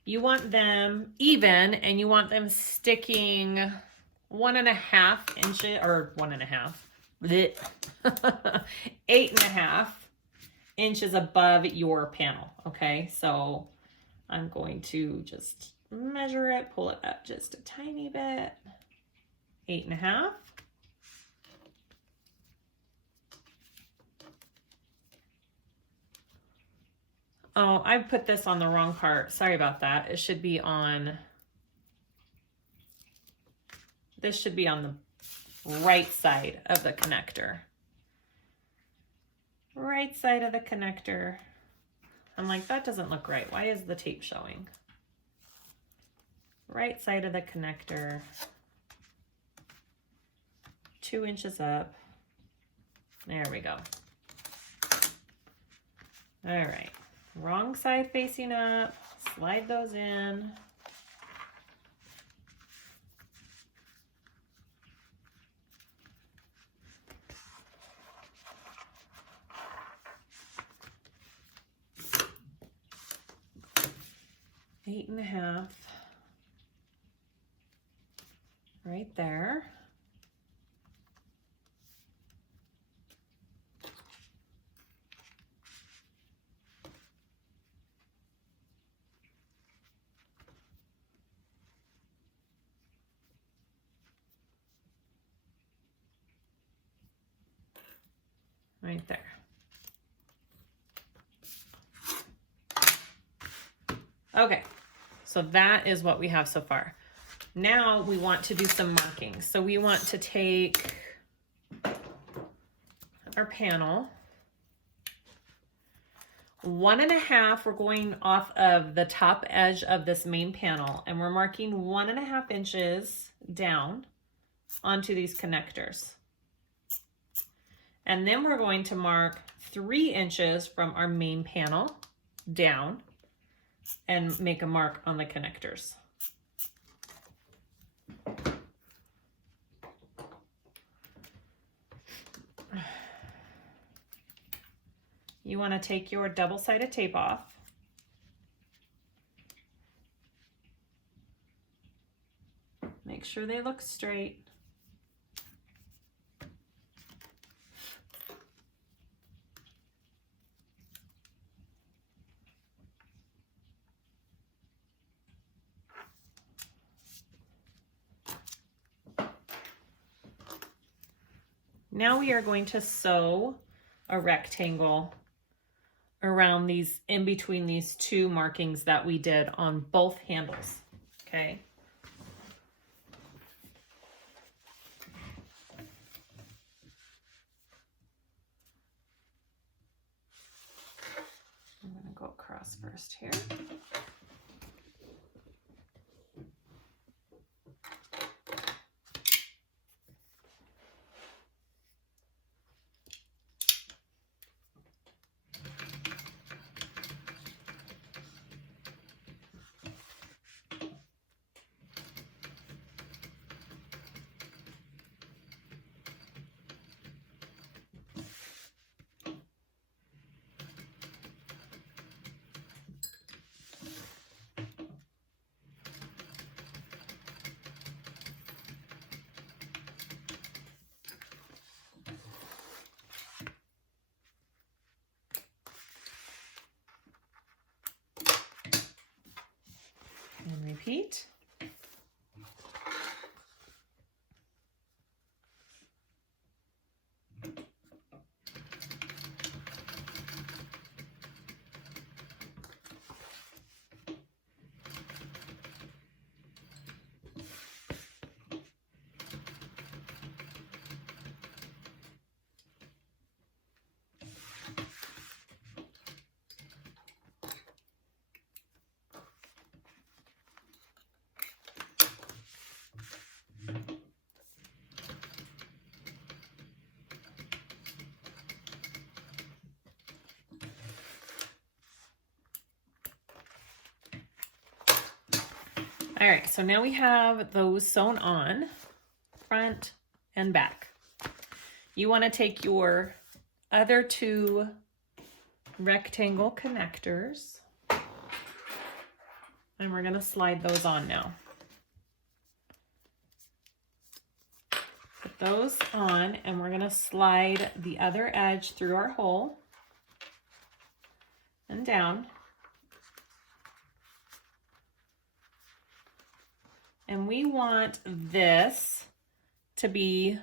You want them even and you want them sticking 1.5 inches or 1.5, 8.5 inches above your panel. Okay, so I'm going to just measure it, pull it up just a tiny bit. 8.5. Oh, I put this on the wrong part. Sorry about that. It should be on, this should be on the right side of the connector. Right side of the connector. I'm like, that doesn't look right. Why is the tape showing? Right side of the connector. 2 inches up. There we go. All right. Wrong side facing up. Slide those in. Eight and a half. Right there. Right there. Okay, so that is what we have so far. Now we want to do some markings. So we want to take our panel. 1.5, we're going off of the top edge of this main panel, and we're marking 1.5 inches down onto these connectors. And then we're going to mark 3 inches from our main panel down and make a mark on the connectors. You want to take your double-sided tape off. Make sure they look straight. Now we are going to sew a rectangle around these, in between these 2 markings that we did on both handles, okay? I'm gonna go across first here. And repeat. All right, so now we have those sewn on, front and back. You want to take your other 2 rectangle connectors, and we're going to slide those on now. Put those on, and we're going to slide the other edge through our hole and down. And we want this to be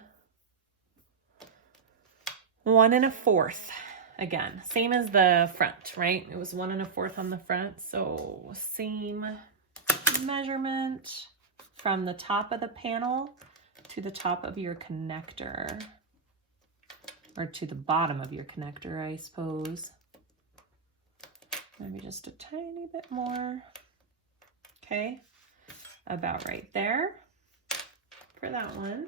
1 1/4 again, same as the front, right? It was 1 1/4 on the front. So same measurement from the top of the panel to the top of your connector, or to the bottom of your connector, I suppose. Maybe just a tiny bit more. Okay, about right there for that one.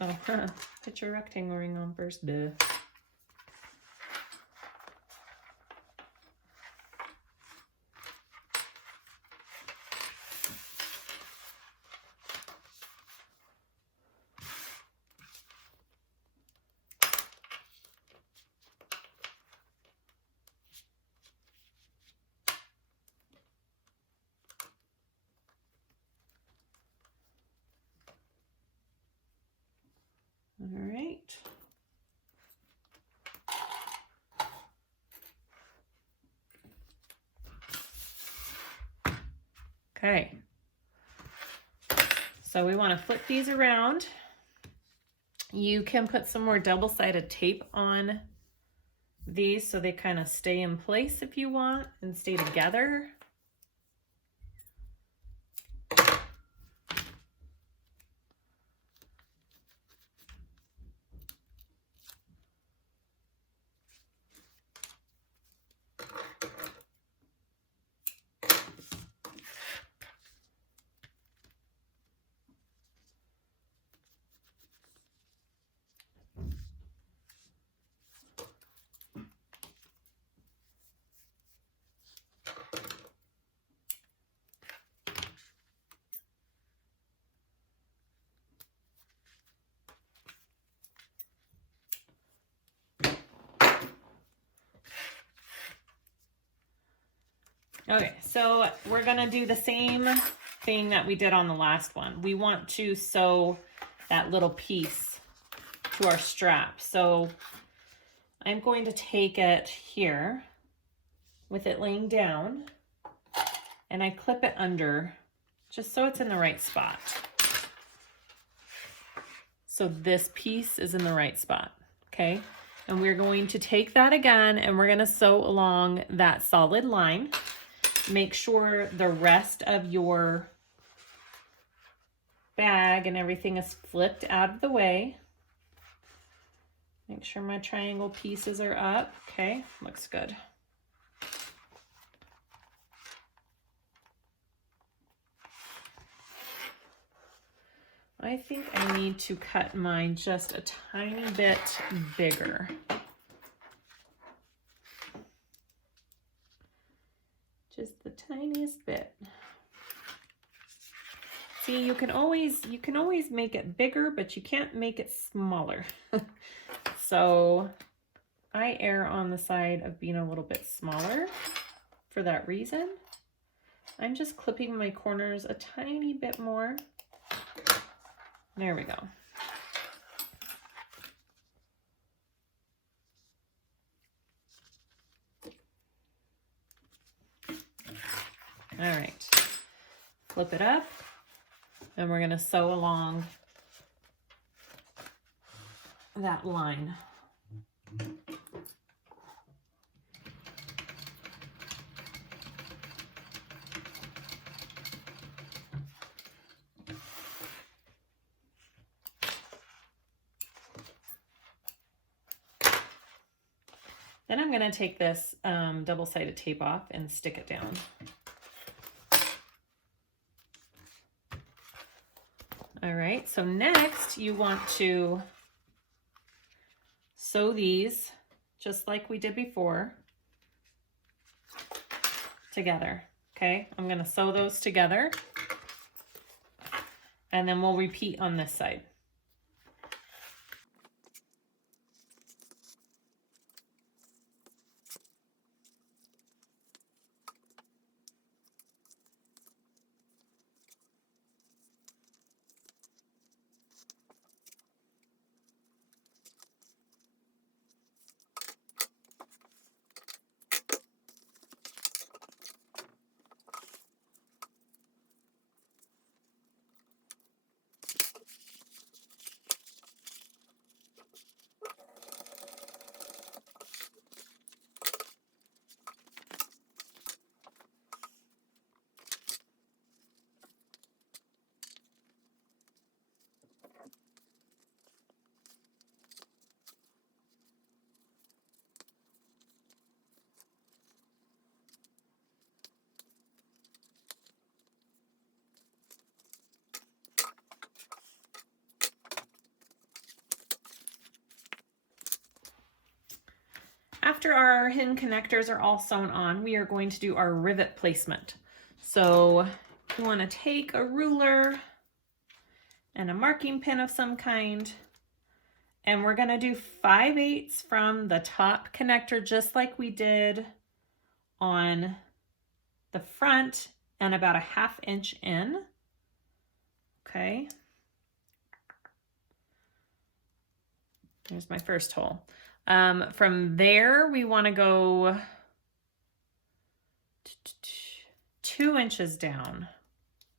Oh, put your rectangle ring on first, duh. All right. Okay. So we want to flip these around. You can put some more double-sided tape on these so they kind of stay in place if you want and stay together. Okay, so we're gonna do the same thing that we did on the last one. We want to sew that little piece to our strap. So I'm going to take it here with it laying down, and I clip it under just so it's in the right spot. So this piece is in the right spot, okay? And we're going to take that again and we're gonna sew along that solid line. Make sure the rest of your bag and everything is flipped out of the way. Make sure my triangle pieces are up. Okay, looks good. I think I need to cut mine just a tiny bit bigger. Just the tiniest bit. See, you can always make it bigger, but you can't make it smaller. So I err on the side of being a little bit smaller for that reason. I'm just clipping my corners a tiny bit more. There we go. All right, flip it up, and we're gonna sew along that line. Then I'm gonna take this double-sided tape off and stick it down. All right, so next you want to sew these just like we did before together, okay? I'm gonna sew those together and then we'll repeat on this side. after our hidden connectors are all sewn on, we are going to do our rivet placement. So you want to take a ruler and a marking pin of some kind, and we're going to do 5/8 from the top connector, just like we did on the front, and about a 1/2 inch in. Okay. There's my first hole. From there, we want to go 2 inches down.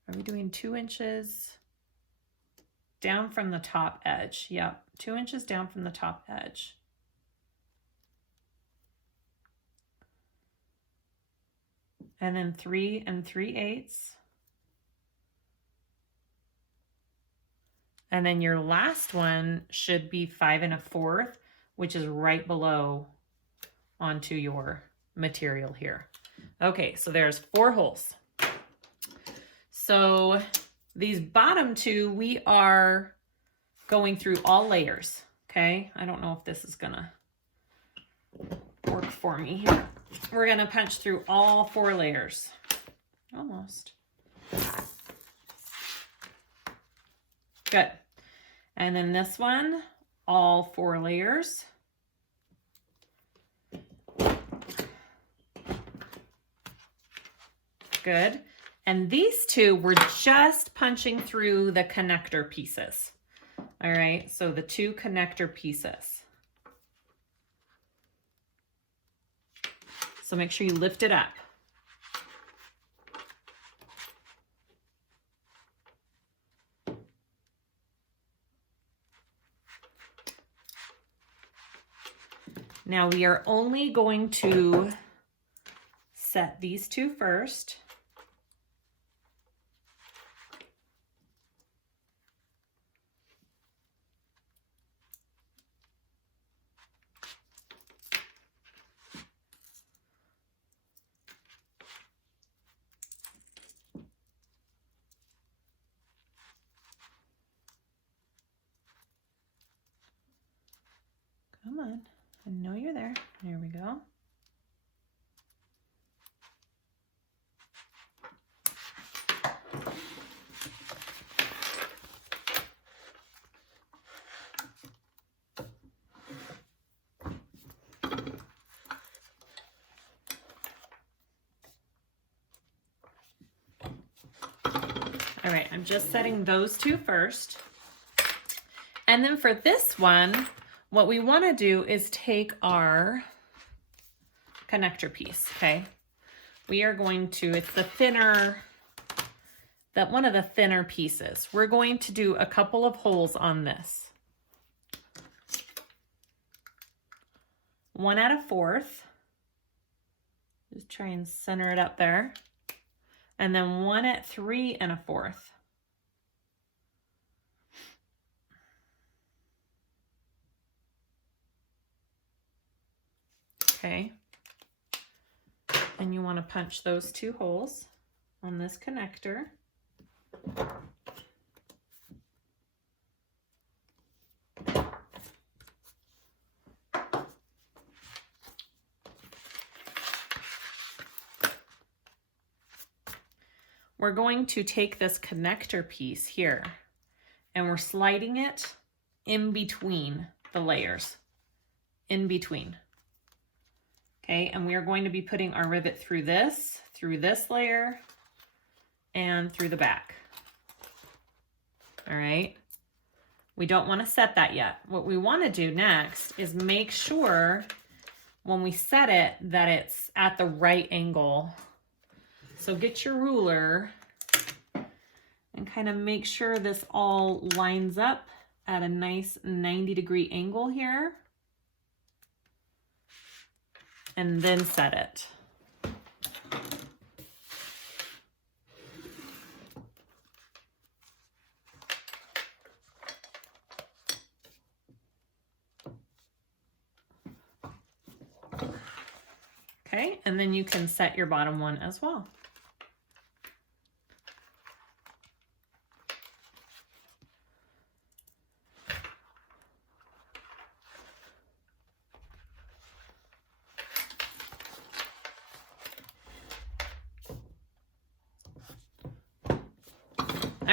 Are we doing 2 inches down from the top edge? Yep, 2 inches down from the top edge. And then 3 3/8. And then your last one should be 5 1/4, which is right below onto your material here. Okay, so there's 4 holes. So these bottom 2, we are going through all layers, okay? I don't know if this is gonna work for me here. We're gonna punch through all 4 layers. Almost. Good. And then this one, all 4 layers. Good. And these 2, we're just punching through the connector pieces. All right, so the 2 connector pieces. So make sure you lift it up. Now we are only going to set these 2 first. Come on, I know you're there. There we go. All right, I'm just setting those 2 first. And then for this one, what we want to do is take our connector piece, okay? We are going to, it's the thinner, that one of the thinner pieces. We're going to do a couple of holes on this. 1 1/4. Just try and center it up there. And then 1 at 3 1/4. Okay. And you want to punch those 2 holes on this connector. We're going to take this connector piece here and we're sliding it in between the layers, in between. Okay, and we are going to be putting our rivet through this layer, and through the back. All right, we don't want to set that yet. What we want to do next is make sure when we set it that it's at the right angle. So get your ruler and kind of make sure this all lines up at a nice 90-degree angle here. And then set it. Okay, and then you can set your bottom one as well.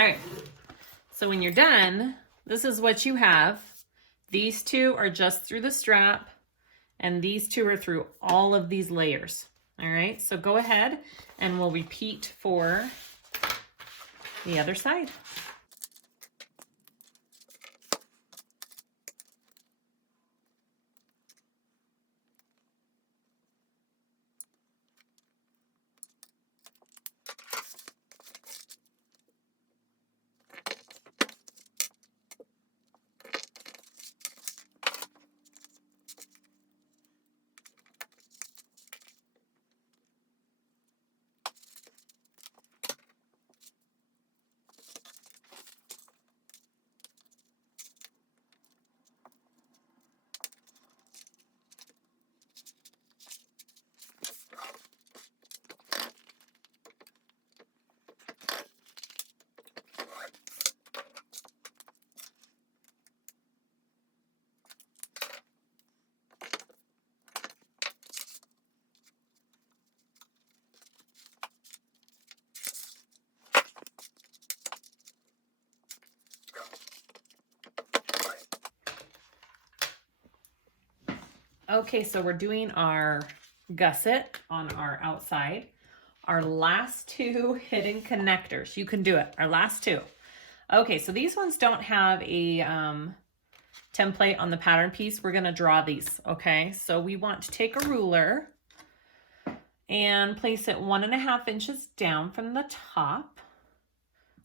right, so when you're done, this is what you have. These two are just through the strap, and these two are through all of these layers. All right, so go ahead and we'll repeat for the other side. Okay, so we're doing our gusset on our outside. Our last two hidden connectors. You can do it. Our last two. Okay, so these ones don't have a template on the pattern piece. We're going to draw these, okay? So we want to take a ruler and place it 1.5 inches down from the top.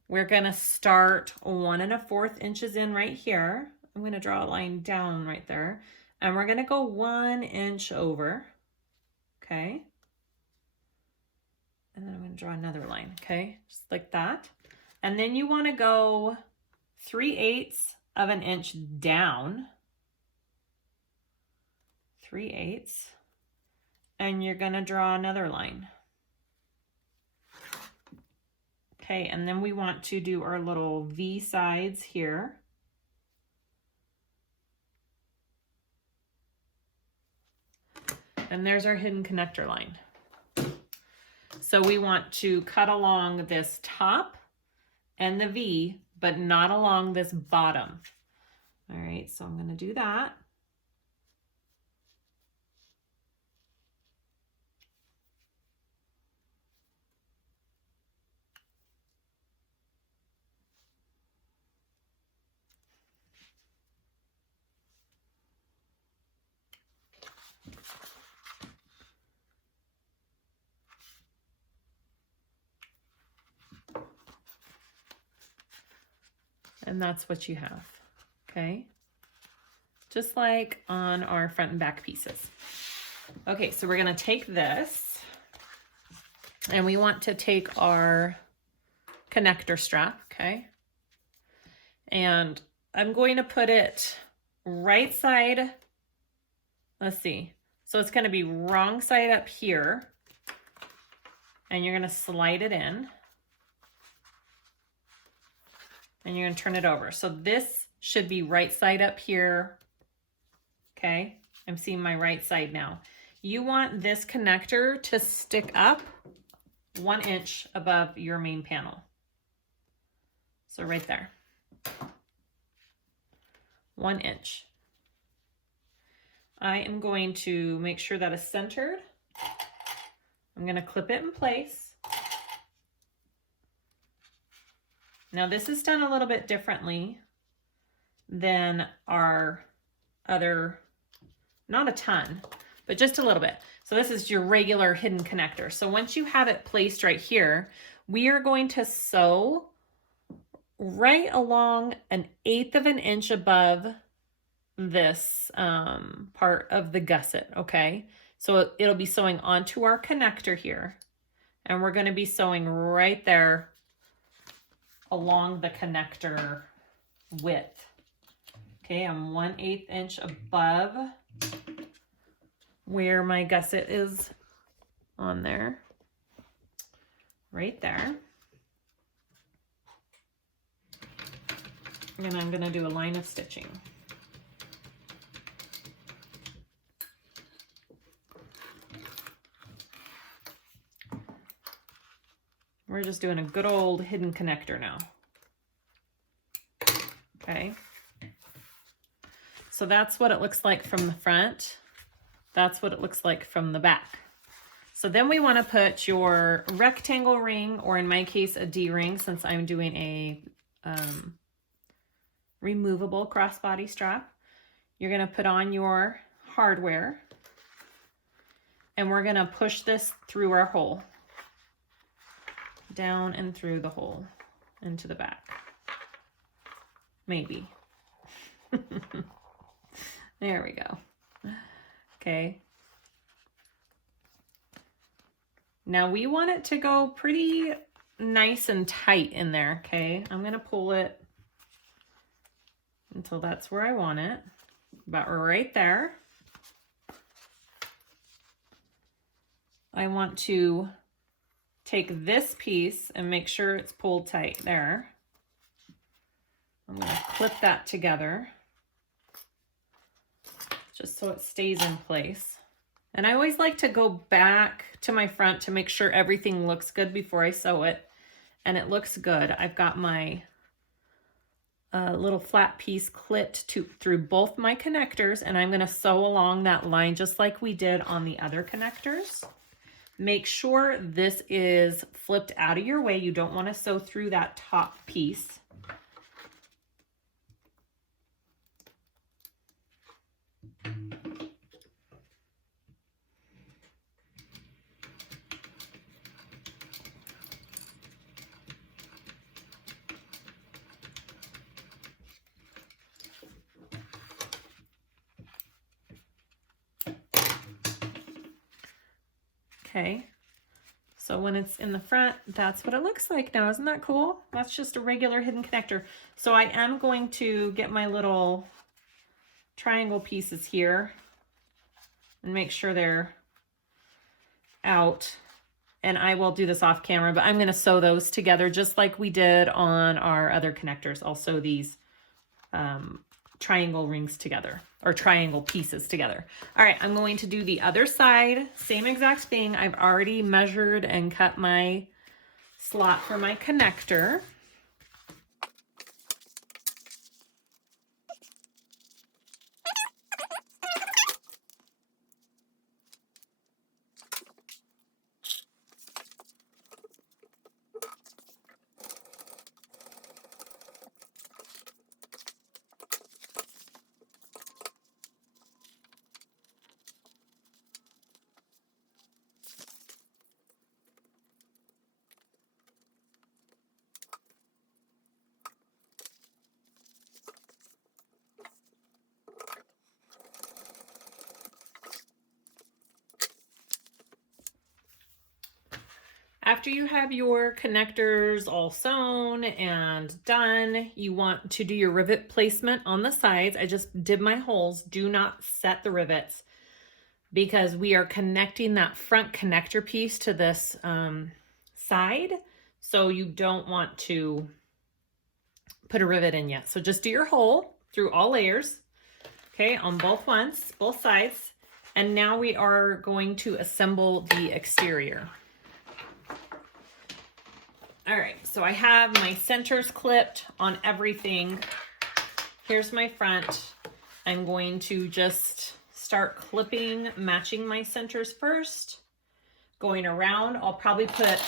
We're going to start 1 1/4 inches in right here. I'm going to draw a line down right there. And we're going to go 1 inch over, okay? And then I'm going to draw another line, okay? Just like that. And then you want to go 3/8 of an inch down. 3/8. And you're going to draw another line. Okay, and then we want to do our little V sides here. And there's our hidden connector line. So we want to cut along this top and the V, but not along this bottom. All right, so I'm going to do that. And that's what you have, okay? Just like on our front and back pieces. Okay, so we're gonna take this and we want to take our connector strap, okay? And I'm going to put it right side, let's see. So it's gonna be wrong side up here and you're gonna slide it in. And you're going to turn it over. So this should be right side up here. Okay, I'm seeing my right side now. You want this connector to stick up 1 inch above your main panel. So right there. 1 inch. I am going to make sure that it's centered. I'm going to clip it in place. Now this is done a little bit differently than our other, not a ton, but just a little bit. So this is your regular hidden connector. So once you have it placed right here, we are going to sew right along 1/8 of an inch above this part of the gusset, okay? So it'll be sewing onto our connector here. And we're gonna be sewing right there along the connector width. Okay, I'm 1/8 inch above where my gusset is on there. Right there. And I'm gonna do a line of stitching. We're just doing a good old hidden connector now. Okay. So that's what it looks like from the front. That's what it looks like from the back. So then we want to put your rectangle ring, or in my case, a D-ring, since I'm doing a removable crossbody strap. You're going to put on your hardware, and we're going to push this through our hole, down and through the hole into the back. Maybe. There we go. Okay. Now we want it to go pretty nice and tight in there, okay? I'm gonna pull it until that's where I want it, about right there. I want to take this piece and make sure it's pulled tight there. I'm gonna clip that together just so it stays in place. And I always like to go back to my front to make sure everything looks good before I sew it. And it looks good. I've got my little flat piece clipped through both my connectors, and I'm going to sew along that line just like we did on the other connectors. Make sure this is flipped out of your way. You don't want to sew through that top piece. Okay, so when it's in the front, that's what it looks like now. Isn't that cool? That's just a regular hidden connector. So I am going to get my little triangle pieces here and make sure they're out. And I will do this off camera, but I'm going to sew those together just like we did on our other connectors. I'll sew these triangle rings together, or triangle pieces together. All right, I'm going to do the other side, same exact thing. I've already measured and cut my slot for my connector. After you have your connectors all sewn and done, you want to do your rivet placement on the sides. I just did my holes. Do not set the rivets because we are connecting that front connector piece to this side. So you don't want to put a rivet in yet. So just do your hole through all layers, okay, on both sides. And now we are going to assemble the exterior. All right, so I have my centers clipped on everything. Here's my front. I'm going to just start clipping, matching my centers first, going around. I'll probably put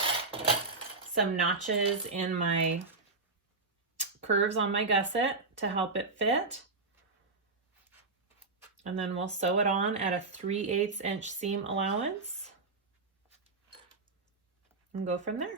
some notches in my curves on my gusset to help it fit. And then we'll sew it on at a 3/8 inch seam allowance and go from there.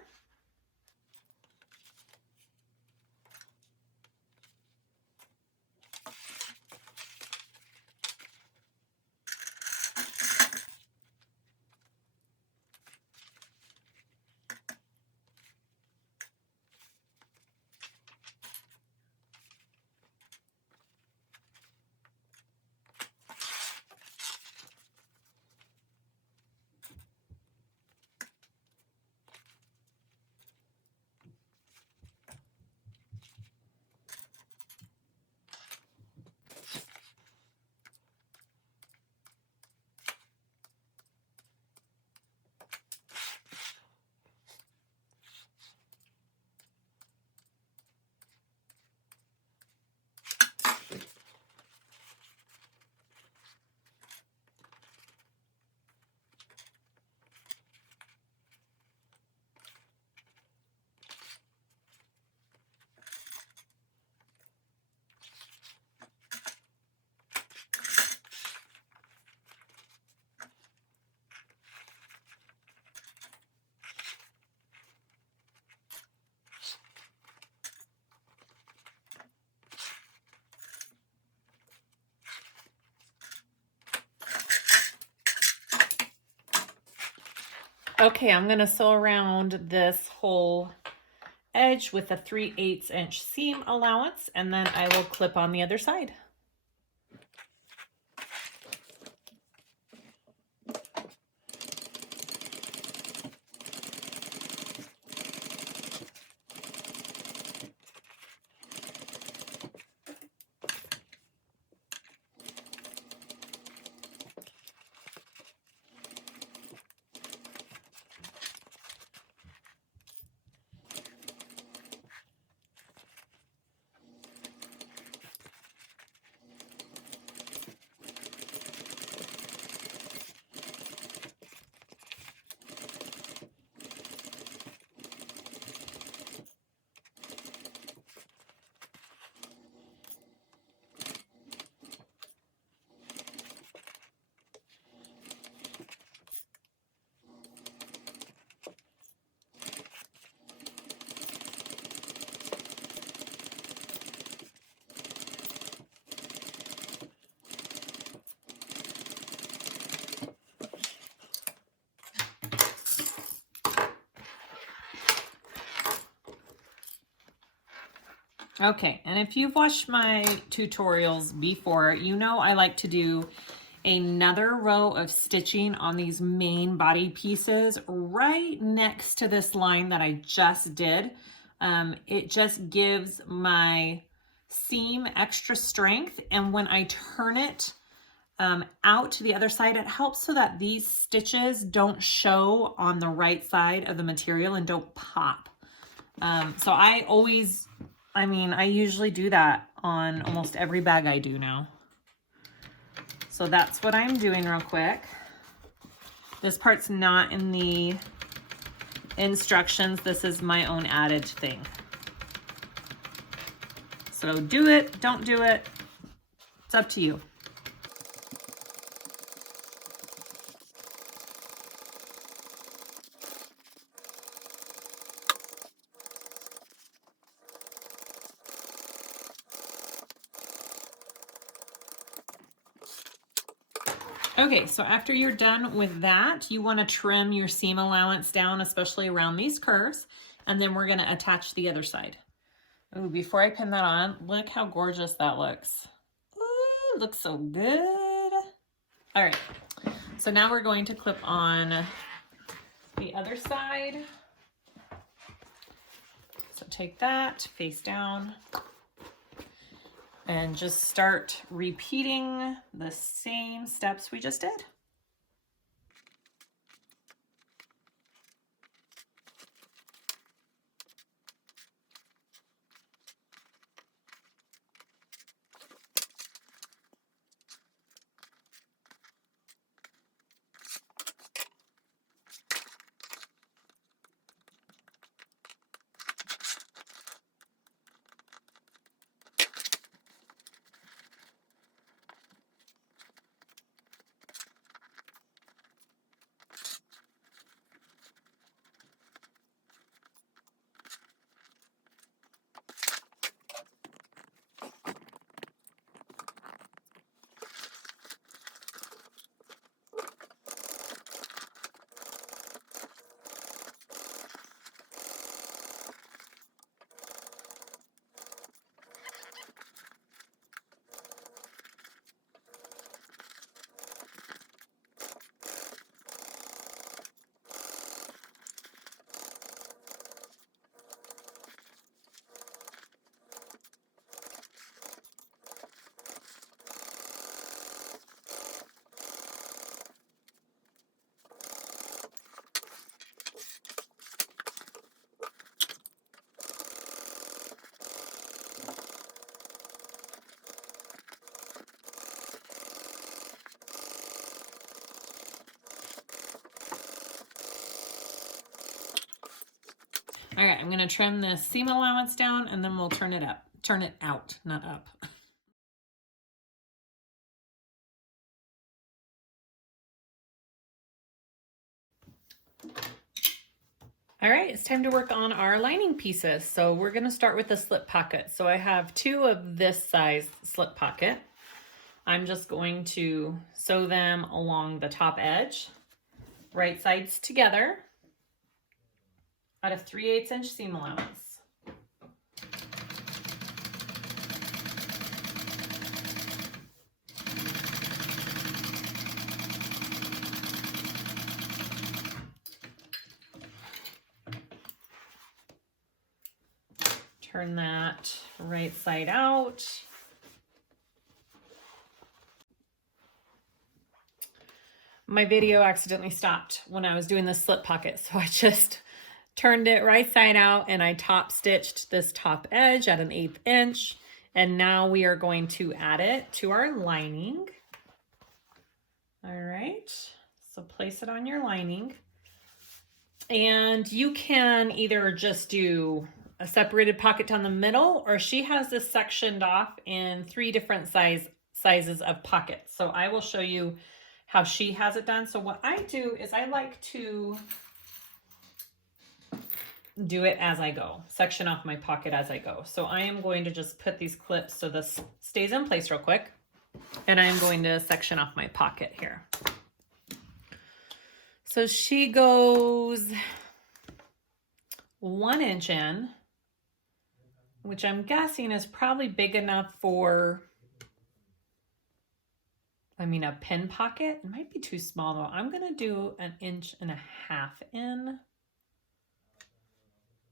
Okay, I'm gonna sew around this whole edge with a 3/8 inch seam allowance, and then I will clip on the other side. Okay, and if you've watched my tutorials before, you know I like to do another row of stitching on these main body pieces right next to this line that I just did. It just gives my seam extra strength, and when I turn it out to the other side, it helps so that these stitches don't show on the right side of the material and don't pop. So I usually do that on almost every bag I do now. So that's what I'm doing real quick. This part's not in the instructions. This is my own added thing. So do it, don't do it. It's up to you. Okay, so after you're done with that, you want to trim your seam allowance down, especially around these curves, and then we're going to attach the other side. Ooh, before I pin that on, look how gorgeous that looks. Ooh, looks so good. All right, so now we're going to clip on the other side. So take that face down and just start repeating the same steps we just did. All right, I'm gonna trim the seam allowance down and then we'll turn it out, not up. All right, it's time to work on our lining pieces. So we're gonna start with the slip pocket. So I have 2 of this size slip pocket. I'm just going to sew them along the top edge. right sides together at a 3/8 inch seam allowance. Turn that right side out. My video accidentally stopped when I was doing this slip pocket, so I just turned it right side out and I top stitched this top edge at an 1/8 inch. And now we are going to add it to our lining. All right, so place it on your lining. And you can either just do a separated pocket down the middle, or she has this sectioned off in 3 different sizes of pockets. So I will show you how she has it done. So what I do is I like to do it as I go, section off my pocket as I go. So I am going to just put these clips so this stays in place real quick. And I'm going to section off my pocket here. So she goes 1 inch in, which I'm guessing is probably big enough for, I mean, a pin pocket. It might be too small though. I'm gonna do 1.5 inches in.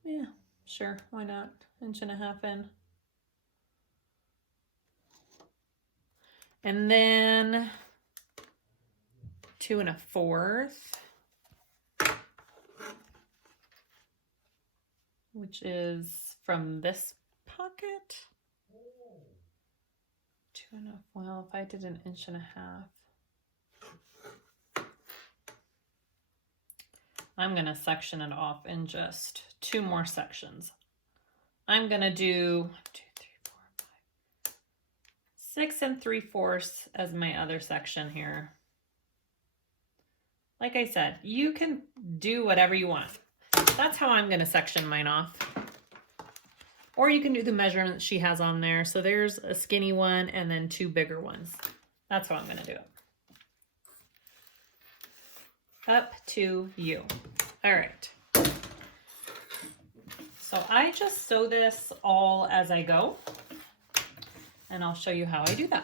Yeah, sure, why not? 1.5 inches in. And then 2 1/4, which is from this pocket. 2 1/2, well, if I did 1.5 inches. I'm gonna section it off in just 2 more sections. I'm gonna do 1, 2, 3, 4, 5, 6 3/4 as my other section here. Like I said, you can do whatever you want. That's how I'm gonna section mine off. Or you can do the measurement she has on there. So there's a skinny one and then 2 bigger ones. That's how I'm gonna do it. Up to you. All right. So I just sew this all as I go, and I'll show you how I do that.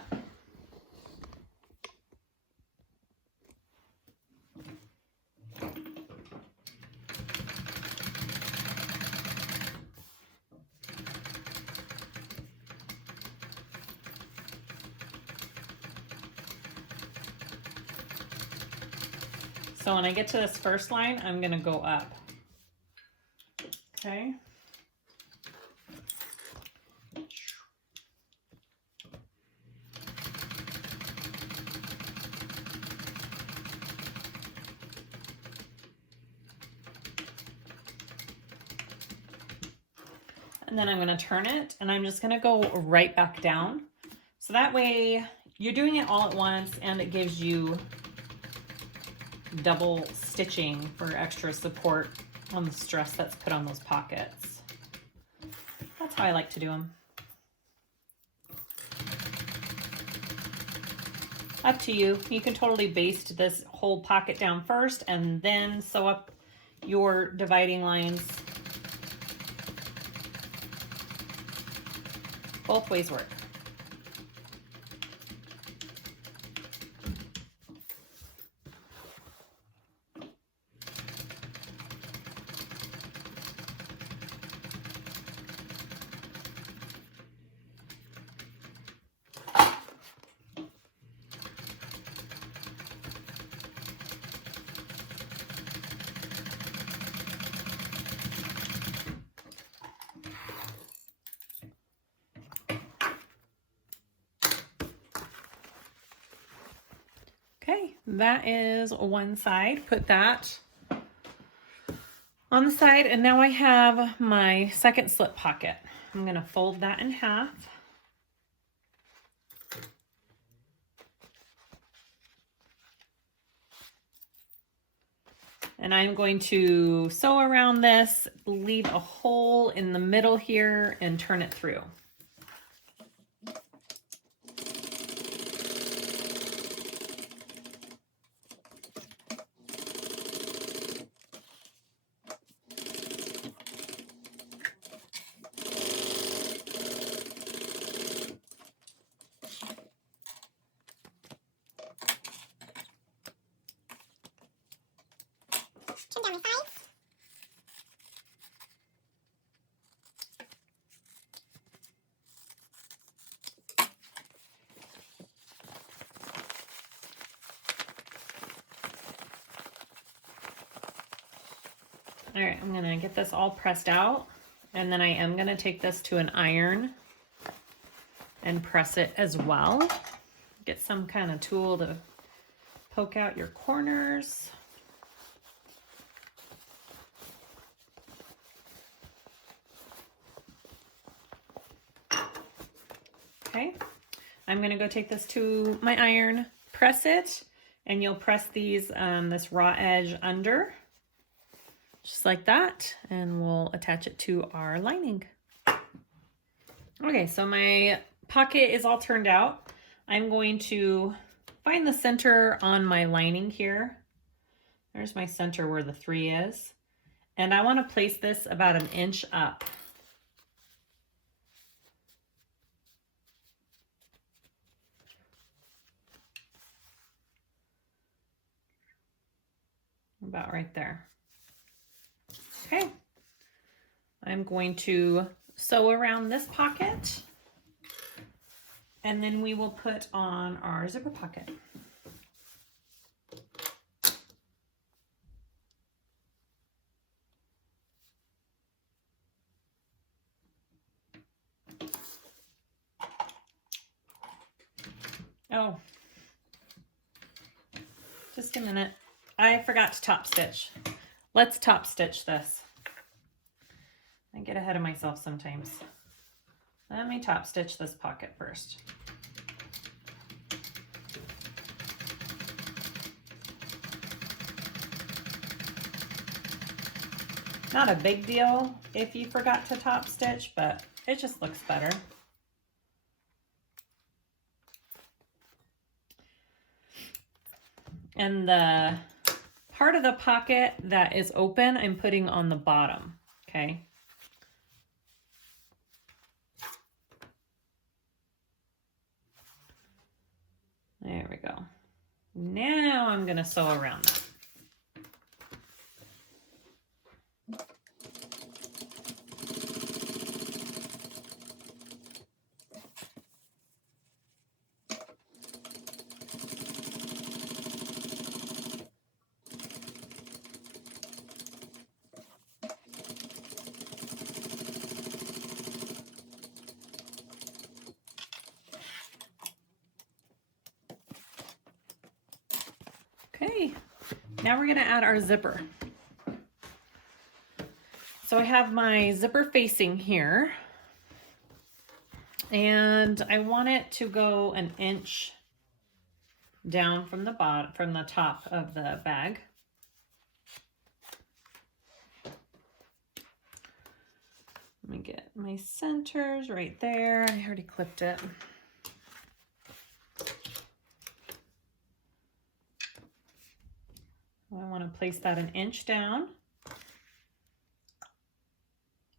So when I get to this first line, I'm gonna go up, okay? And then I'm gonna turn it and I'm just gonna go right back down. So that way you're doing it all at once and it gives you double stitching for extra support on the stress that's put on those pockets. That's how I like to do them. Up to you. You can totally baste this whole pocket down first and then sew up your dividing lines. Both ways work. Okay, that is one side. Put that on the side, and now I have my second slip pocket. I'm gonna fold that in half. And I'm going to sew around this, leave a hole in the middle here, and turn it through. trim down my sides. All right, I'm gonna get this all pressed out, and then I am gonna take this to an iron and press it as well. Get some kind of tool to poke out your corners. Okay, I'm gonna go take this to my iron, press it, and you'll press these this raw edge under, just like that, and we'll attach it to our lining. Okay, so my pocket is all turned out. I'm going to find the center on my lining here. There's my center where the 3 is. And I want to place this about 1 inch up. About right there. Okay. I'm going to sew around this pocket, and then we will put on our zipper pocket. Oh, just a minute. I forgot to top stitch. Let's top stitch this. I get ahead of myself sometimes. Let me top stitch this pocket first. Not a big deal if you forgot to top stitch, but it just looks better. And the part of the pocket that is open, I'm putting on the bottom, okay? There we go. Now I'm gonna sew around that. Okay, now we're gonna add our zipper. So I have my zipper facing here, and I want it to go 1 inch down from the bottom, from the top of the bag. Let me get my centers right there. I already clipped it. I want to place that 1 inch down.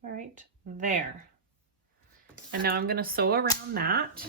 All right, there. And now I'm going to sew around that.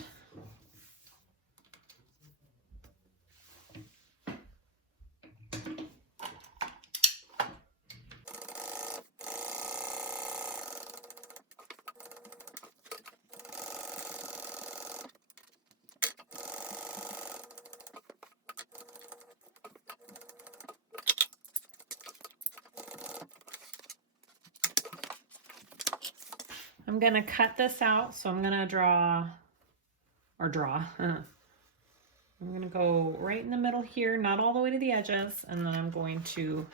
I'm going to cut this out, so I'm going to I'm going to go right in the middle here, not all the way to the edges, and then I'm going to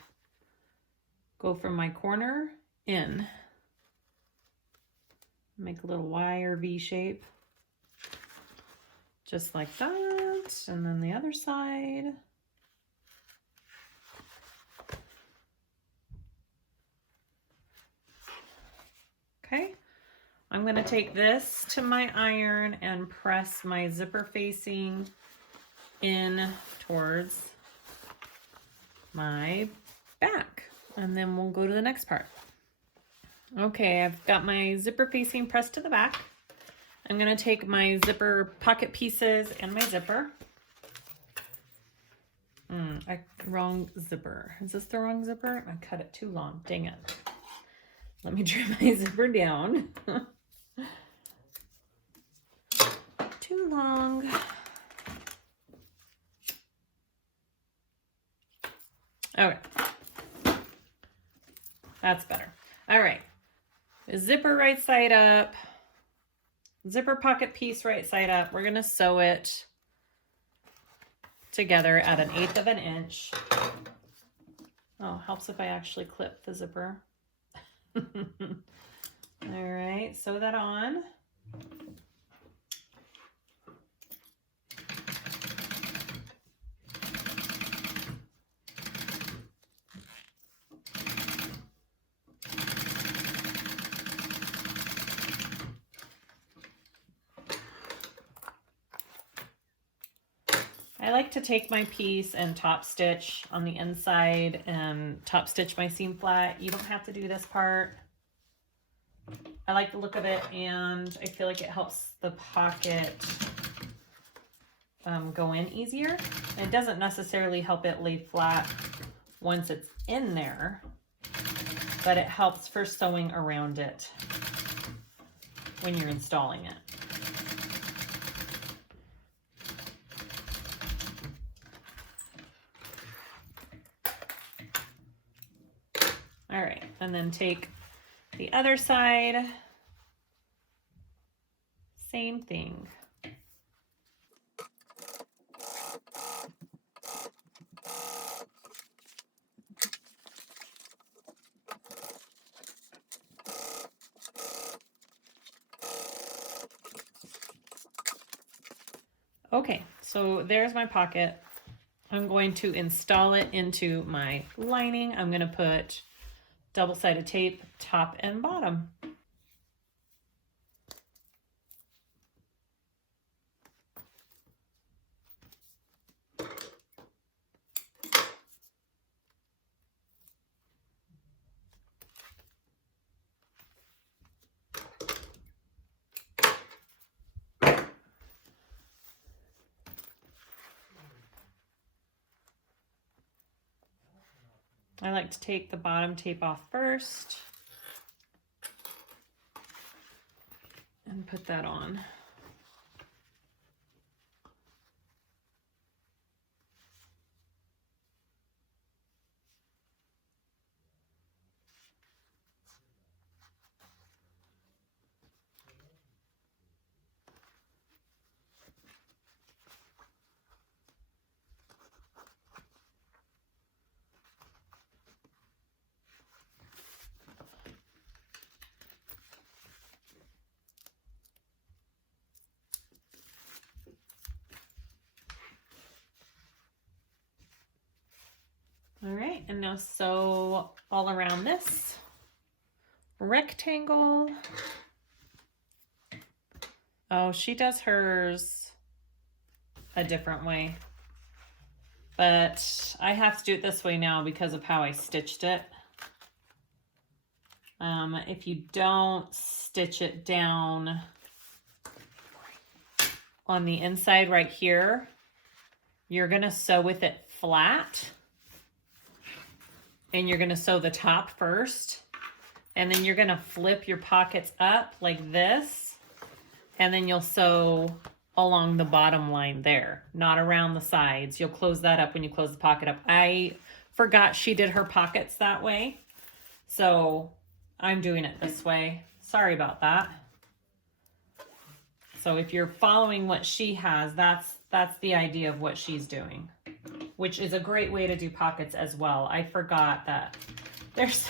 go from my corner in, make a little Y or V shape, just like that, and then the other side. Okay. I'm going to take this to my iron and press my zipper facing in towards my back, and then we'll go to the next part. Okay, I've got my zipper facing pressed to the back. I'm going to take my zipper pocket pieces and my zipper. I wrong zipper. Is this the wrong zipper? I cut it too long. Dang it. Let me trim my zipper down. Too long. Okay. That's better. All right. Zipper right side up. Zipper pocket piece right side up. We're going to sew it together at 1/8 of an inch. Oh, helps if I actually clip the zipper. All right, sew that on. I like to take my piece and top stitch on the inside and top stitch my seam flat. You don't have to do this part. I like the look of it, and I feel like it helps the pocket go in easier. It doesn't necessarily help it lay flat once it's in there, but it helps for sewing around it when you're installing it. All right, and then take the other side, same thing. Okay, so there's my pocket. I'm going to install it into my lining. I'm going to put double-sided tape top and bottom. I like to take the bottom tape off first and put that on. All right, and now sew all around this rectangle. Oh, she does hers a different way, but I have to do it this way now because of how I stitched it. If you don't stitch it down on the inside right here, you're gonna sew with it flat. And you're going to sew the top first, and then you're going to flip your pockets up like this, and then you'll sew along the bottom line there, not around the sides. You'll close that up when you close the pocket up. I forgot she did her pockets that way, so I'm doing it this way. Sorry about that. So if you're following what she has, that's the idea of what she's doing, which is a great way to do pockets as well. I forgot that there's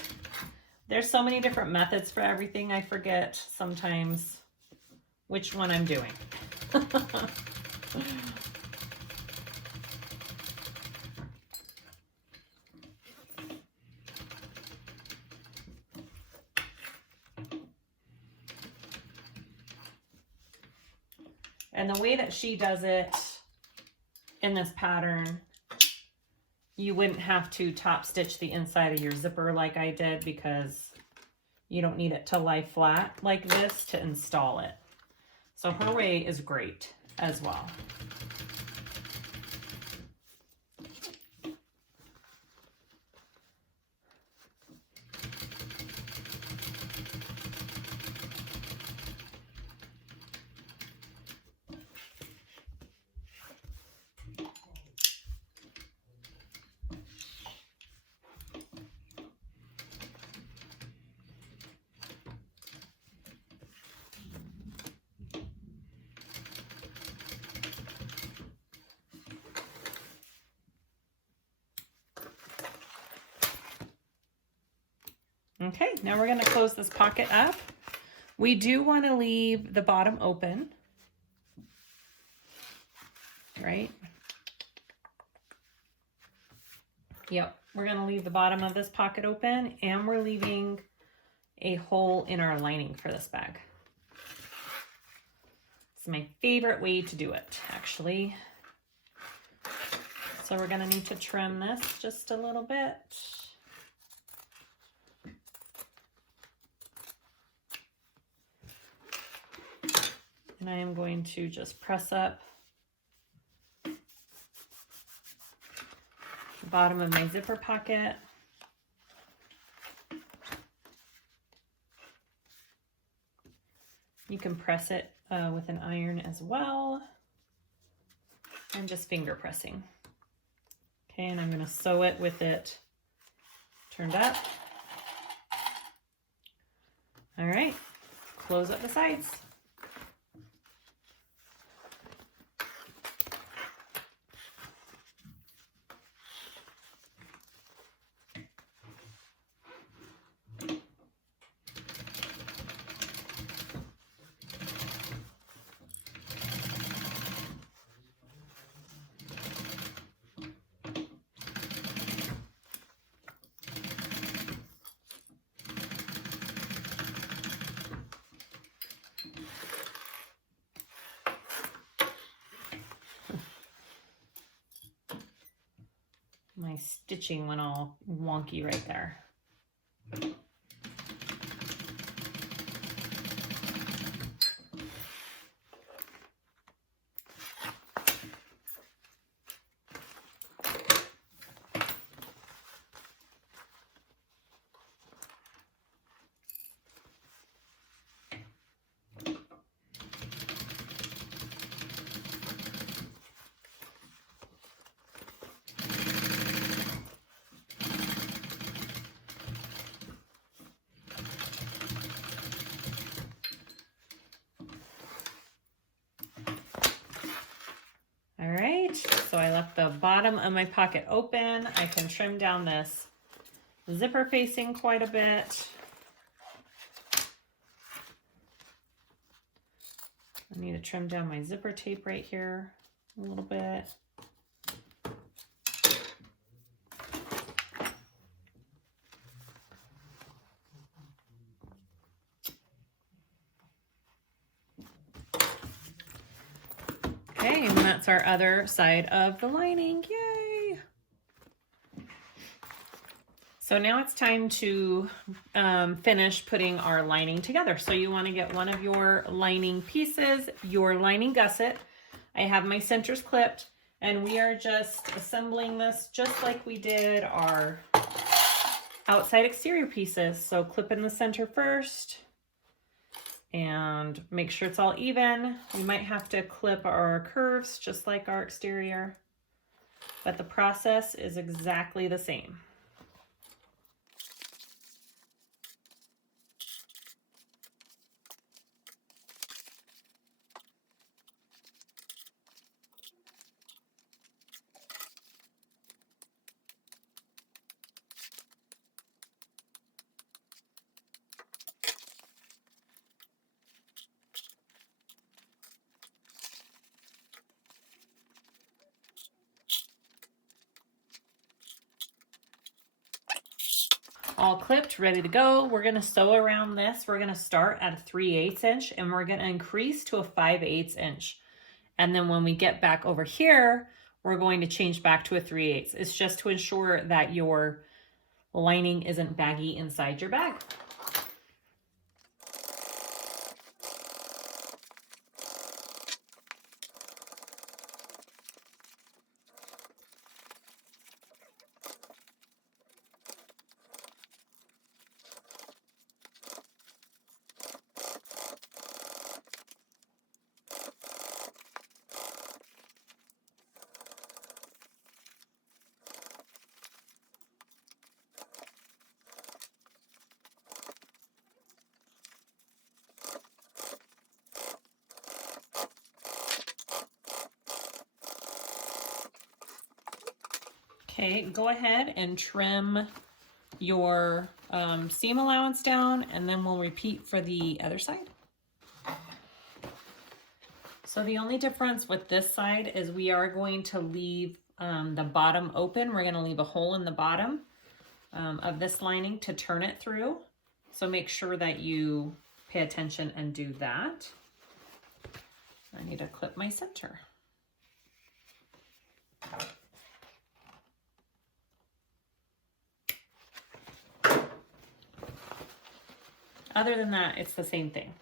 so many different methods for everything. I forget sometimes which one I'm doing. And the way that she does it in this pattern, you wouldn't have to top stitch the inside of your zipper like I did, because you don't need it to lie flat like this to install it. So her way is great as well. Okay, now we're going to close this pocket up. We do want to leave the bottom open, right? Yep, we're going to leave the bottom of this pocket open, and we're leaving a hole in our lining for this bag. It's my favorite way to do it, actually. So we're going to need to trim this just a little bit. And I am going to just press up the bottom of my zipper pocket. You can press it with an iron as well, and just finger pressing. Okay, and I'm going to sew it with it turned up. All right, close up the sides. My stitching went all wonky right there. All right, so I left the bottom of my pocket open. I can trim down this zipper facing quite a bit. I need to trim down my zipper tape right here a little bit. Okay, and that's our other side of the lining. Yay! So now it's time to finish putting our lining together. So you want to get one of your lining pieces, your lining gusset. I have my centers clipped, and we are just assembling this just like we did our outside exterior pieces. So clip in the center first and make sure it's all even. We might have to clip our curves just like our exterior, but the process is exactly the same. All clipped, ready to go. We're gonna sew around this. We're gonna start at a 3/8 inch and we're gonna increase to a 5/8 inch. And then when we get back over here, we're going to change back to a 3/8. It's just to ensure that your lining isn't baggy inside your bag. Okay, go ahead and trim your seam allowance down, and then we'll repeat for the other side. So the only difference with this side is we are going to leave the bottom open. We're going to leave a hole in the bottom of this lining to turn it through. So make sure that you pay attention and do that. I need to clip my center. Other than that, it's the same thing.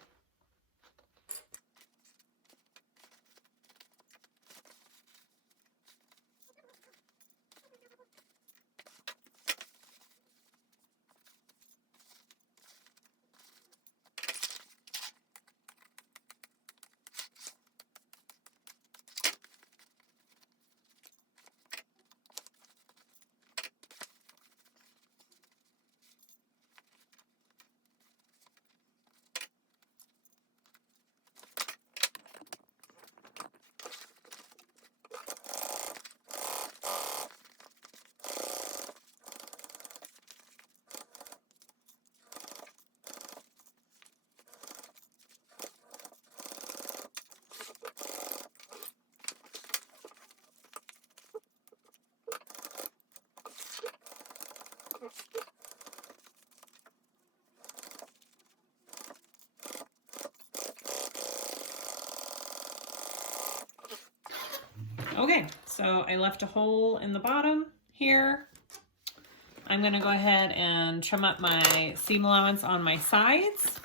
Okay, so I left a hole in the bottom here. I'm gonna go ahead and trim up my seam allowance on my sides,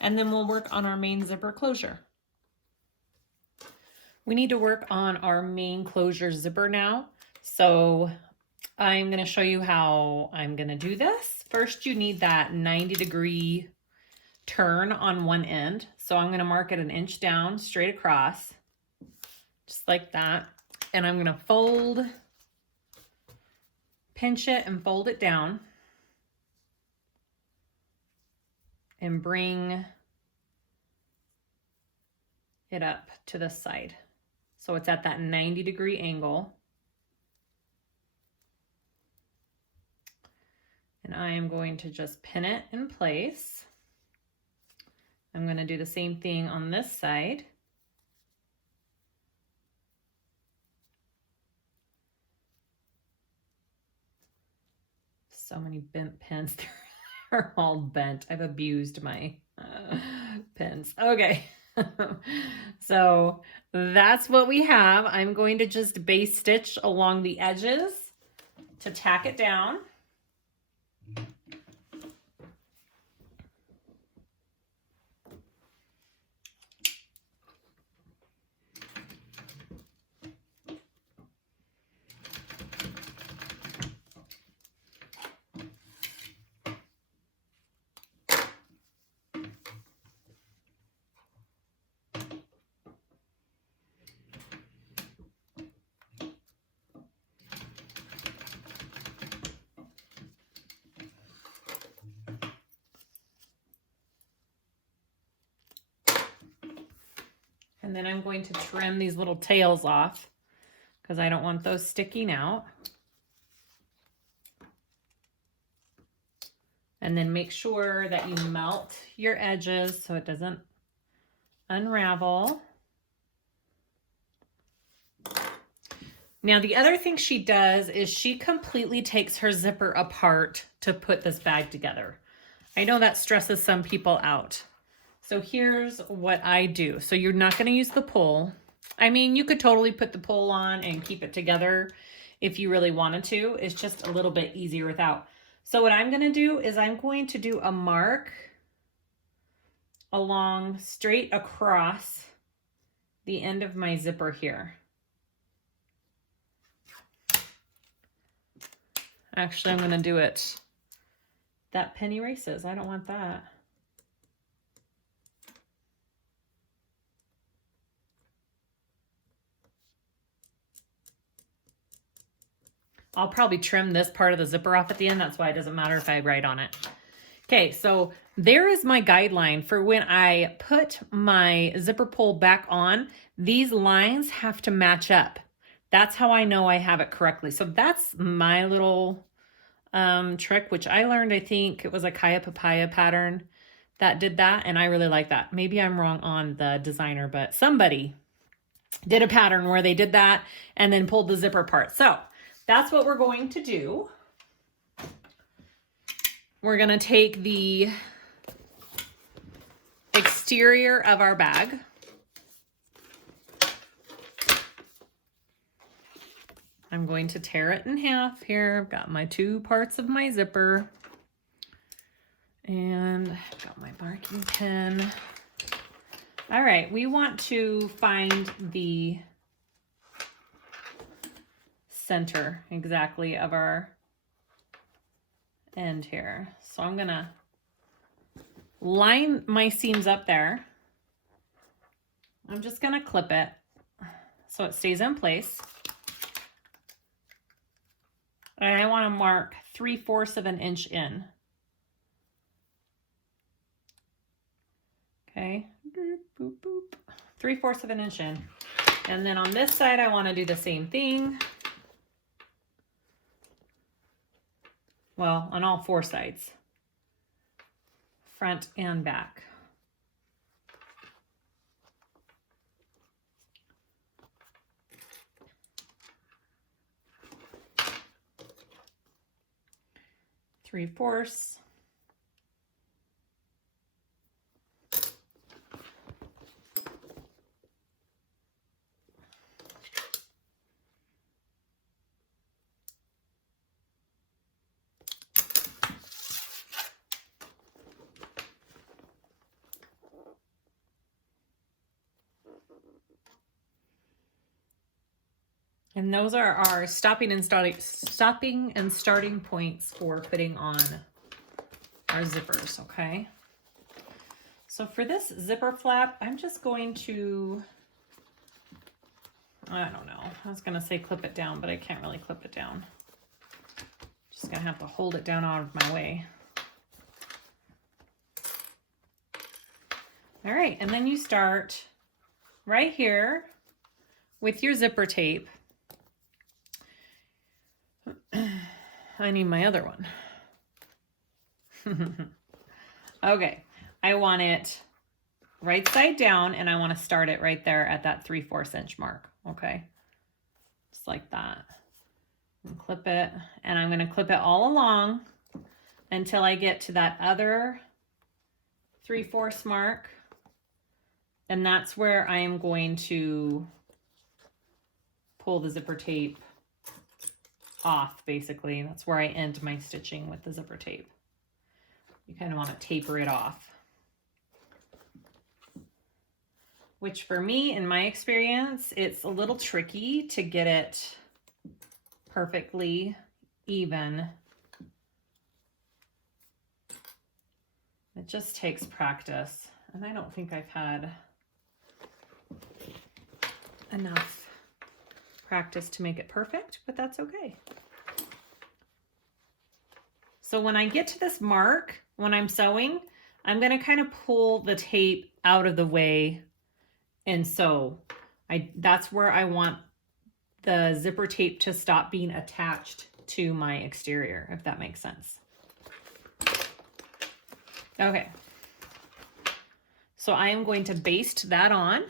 and then we'll work on our main zipper closure. We need to work on our main closure zipper now. So I'm gonna show you how I'm gonna do this. First, you need that 90-degree turn on one end. So I'm gonna mark it 1 inch down straight across, just like that. And I'm gonna fold, pinch it and fold it down and bring it up to this side. So it's at that 90-degree angle. And I am going to just pin it in place. I'm gonna do the same thing on this side. So many bent pins. They're all bent. I've abused my pins. Okay. So that's what we have. I'm going to just base stitch along the edges to tack it down. And then I'm going to trim these little tails off because I don't want those sticking out. And then make sure that you melt your edges so it doesn't unravel. Now, the other thing she does is she completely takes her zipper apart to put this bag together. I know that stresses some people out. So here's what I do. So you're not going to use the pull. I mean, you could totally put the pull on and keep it together if you really wanted to. It's just a little bit easier without. So what I'm going to do is I'm going to do a mark along straight across the end of my zipper here. Actually, I'm going to do it. That pin erases. I don't want that. I'll probably trim this part of the zipper off at the end. That's why it doesn't matter if I write on it. Okay, so there is my guideline for when I put my zipper pull back on. These lines have to match up. That's how I know I have it correctly. So that's my little trick, which I learned, I think it was a Kaya Papaya pattern that did that, and I really like that. Maybe I'm wrong on the designer, but somebody did a pattern where they did that and then pulled the zipper apart. So that's what we're going to do. We're gonna take the exterior of our bag. I'm going to tear it in half here. I've got my 2 parts of my zipper. And I've got my marking pen. All right, we want to find the center exactly of our end here. So I'm gonna line my seams up there. I'm just gonna clip it so it stays in place. And I wanna mark 3/4 of an inch in. Okay, boop, boop, boop. 3/4 of an inch in. And then on this side, I want to do the same thing. Well, on all 4 sides, front and back. Three-fourths. And those are our stopping and starting points for putting on our zippers, okay? So for this zipper flap, I'm just going to, I don't know, I was gonna say clip it down, but I can't really clip it down. Just gonna have to hold it down out of my way. All right, and then you start right here with your zipper tape. I need my other one. Okay, I want it right side down, and I want to start it right there at that 3/4 inch mark, okay? Just like that. And clip it, and I'm going to clip it all along until I get to that other 3/4 mark, and that's where I am going to pull the zipper tape off, basically. That's where I end my stitching with the zipper tape. You kind of want to taper it off. Which for me, in my experience, it's a little tricky to get it perfectly even. It just takes practice. And I don't think I've had enough practice to make it perfect, but that's okay. So when I get to this mark, when I'm sewing, I'm going to kind of pull the tape out of the way and sew. That's where I want the zipper tape to stop being attached to my exterior, if that makes sense. Okay. So I am going to baste that on.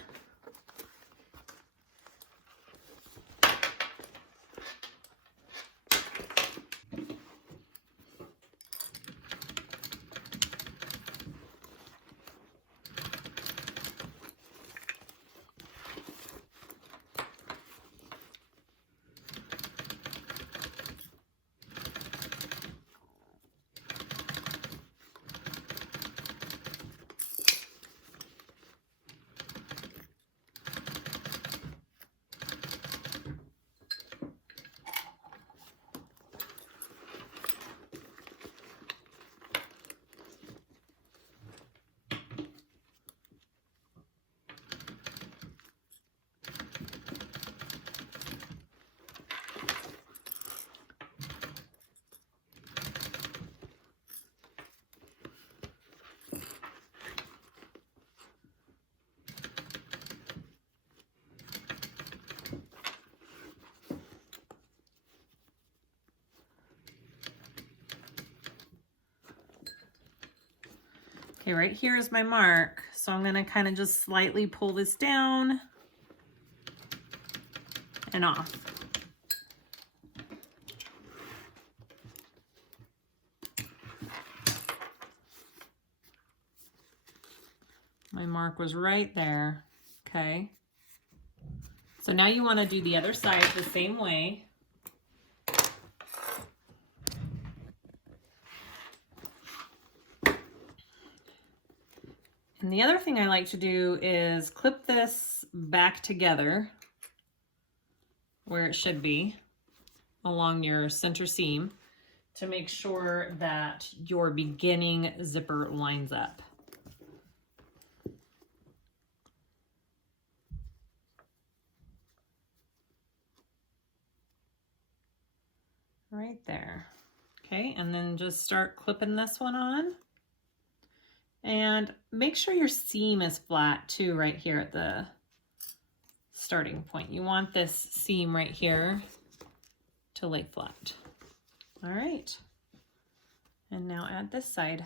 Okay, right here is my mark. So I'm gonna kind of just slightly pull this down and off. My mark was right there, okay? So now you wanna do the other side the same way. And the other thing I like to do is clip this back together where it should be along your center seam to make sure that your beginning zipper lines up. Right there. Okay, and then just start clipping this one on. And make sure your seam is flat too right here at the starting point. You want this seam right here to lay flat. All right. And now add this side.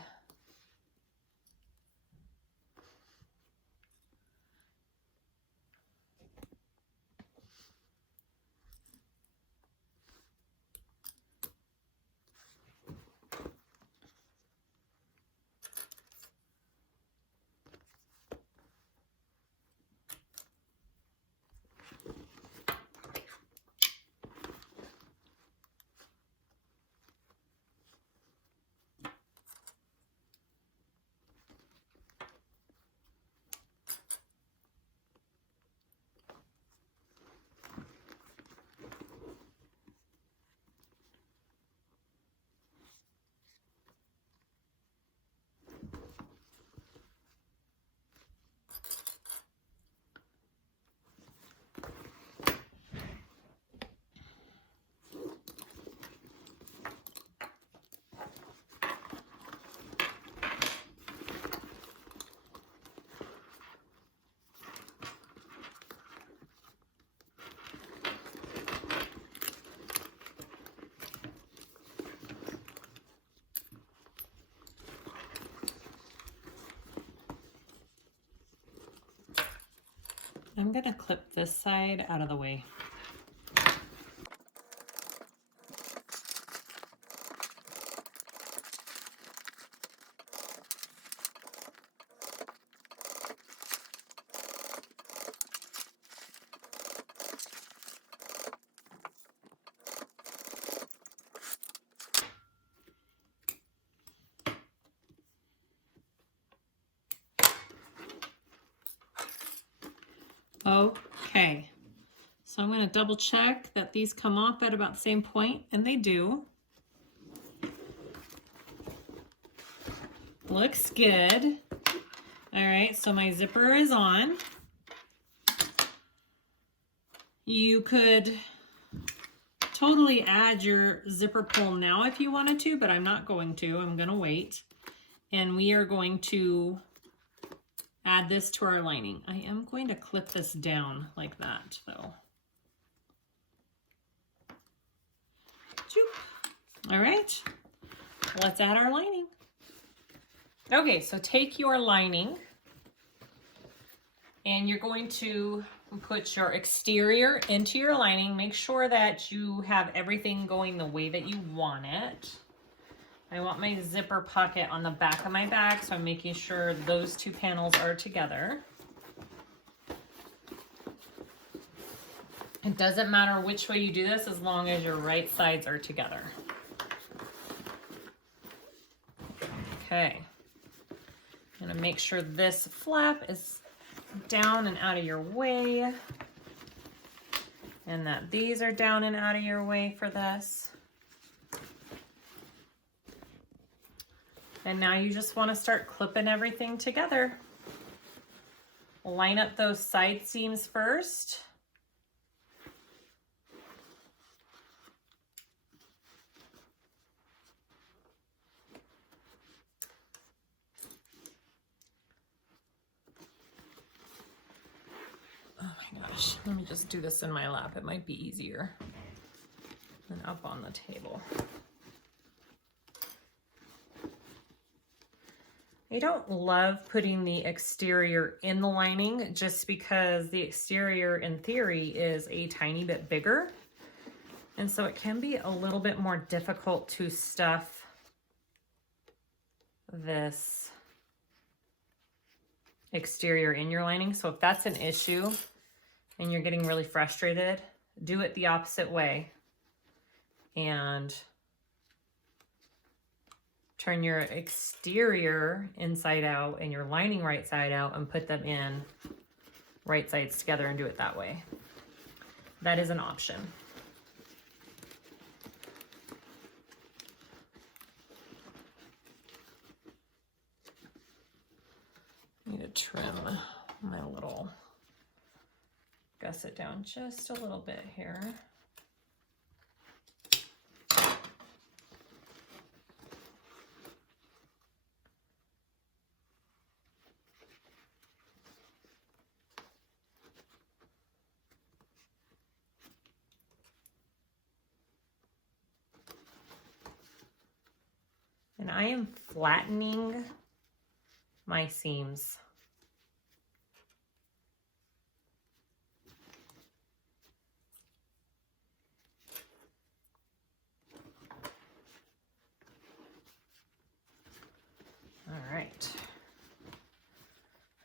I'm gonna clip this side out of the way. Okay, so I'm going to double check that these come off at about the same point, and they do. Looks good. All right, so my zipper is on. You could totally add your zipper pull now if you wanted to, but I'm not going to. I'm going to wait. And we are going to add this to our lining. I am going to clip this down like that though. All right, let's add our lining. Okay, so take your lining and you're going to put your exterior into your lining. Make sure that you have everything going the way that you want it. I want my zipper pocket on the back of my bag, so I'm making sure those two panels are together. It doesn't matter which way you do this as long as your right sides are together. Okay. I'm gonna make sure this flap is down and out of your way, and that these are down and out of your way for this. And now you just want to start clipping everything together. Line up those side seams first. Oh my gosh, let me just do this in my lap. It might be easier than up on the table. I don't love putting the exterior in the lining just because the exterior in theory is a tiny bit bigger. And so it can be a little bit more difficult to stuff this exterior in your lining. So if that's an issue and you're getting really frustrated, do it the opposite way and turn your exterior inside out and your lining right side out and put them in right sides together and do it that way. That is an option. I need to trim my little gusset down just a little bit here. And I am flattening my seams. All right.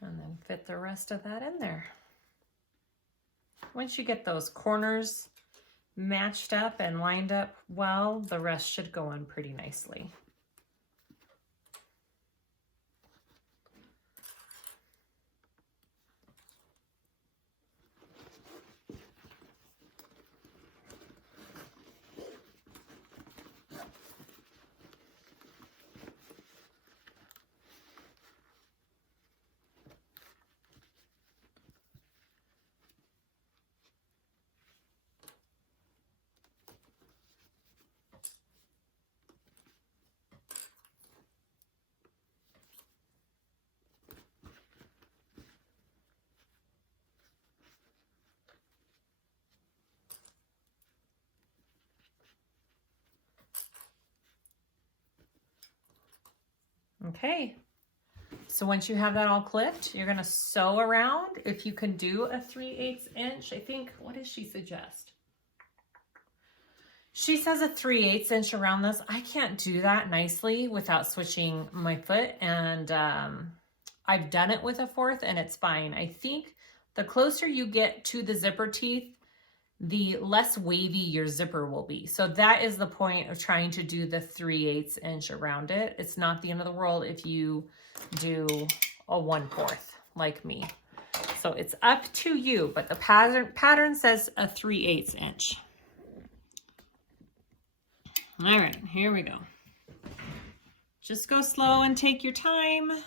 And then fit the rest of that in there. Once you get those corners matched up and lined up well, the rest should go on pretty nicely. Okay, so once you have that all clipped, you're gonna sew around. If you can do a 3/8 inch, I think, what does she suggest? She says a 3/8 inch around this. I can't do that nicely without switching my foot, and I've done it with a 1/4 and it's fine. I think the closer you get to the zipper teeth, the less wavy your zipper will be. So that is the point of trying to do the 3/8 inch around it. It's not the end of the world if you do a 1/4 like me. So it's up to you, but the pattern says a 3/8 inch. All right, here we go. Just go slow and take your time.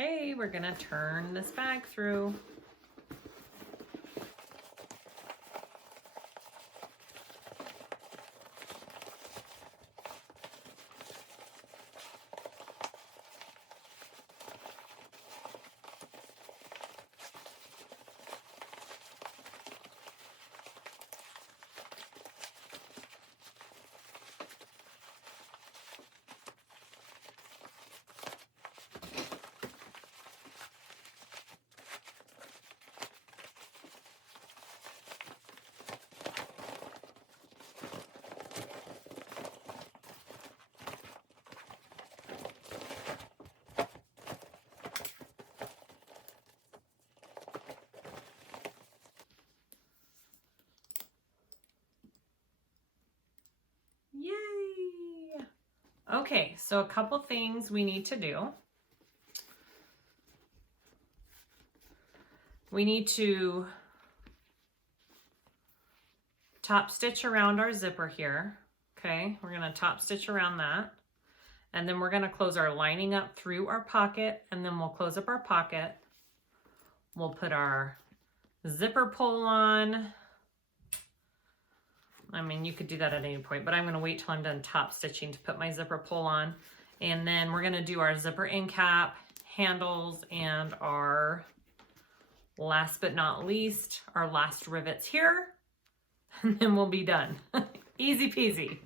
Okay, we're gonna turn this bag through. Yay! Okay, so a couple things we need to do. We need to top stitch around our zipper here. Okay, we're gonna top stitch around that. And then we're gonna close our lining up through our pocket, and then we'll close up our pocket. We'll put our zipper pull on. I mean, you could do that at any point, but I'm gonna wait till I'm done top stitching to put my zipper pull on. And then we're gonna do our zipper end cap, handles, and our, last but not least, our last rivets here. And then we'll be done. Easy peasy.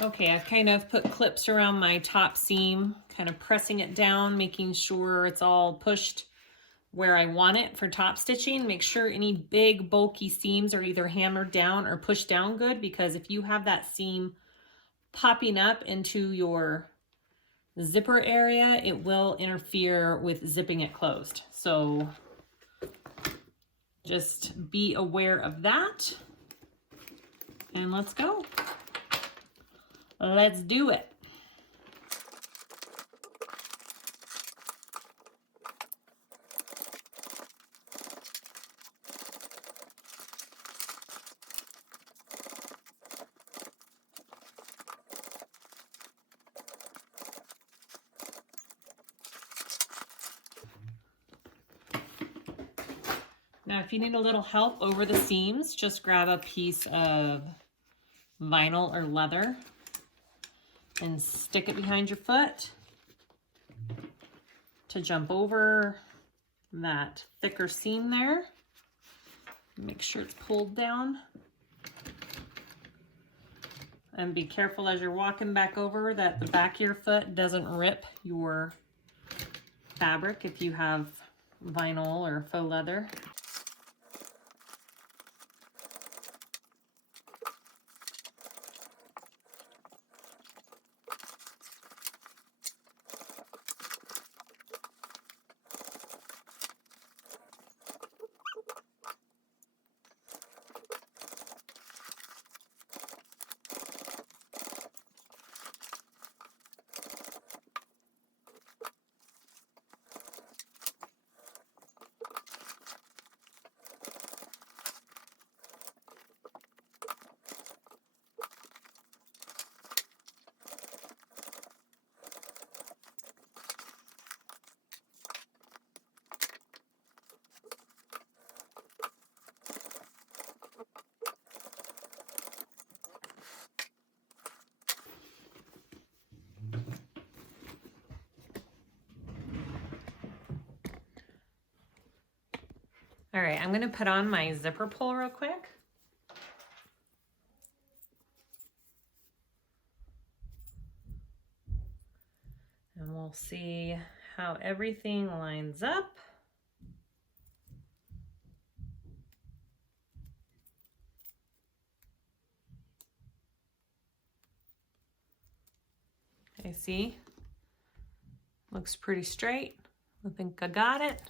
Okay, I've kind of put clips around my top seam, kind of pressing it down, making sure it's all pushed where I want it for top stitching. Make sure any big bulky seams are either hammered down or pushed down good, because if you have that seam popping up into your zipper area, it will interfere with zipping it closed. So just be aware of that. And let's go. Let's do it. Now, if you need a little help over the seams, just grab a piece of vinyl or leather and stick it behind your foot to jump over that thicker seam there. Make sure it's pulled down. And be careful as you're walking back over that the back of your foot doesn't rip your fabric if you have vinyl or faux leather. All right, I'm going to put on my zipper pull real quick. And we'll see how everything lines up. Okay, see? Looks pretty straight. I think I got it.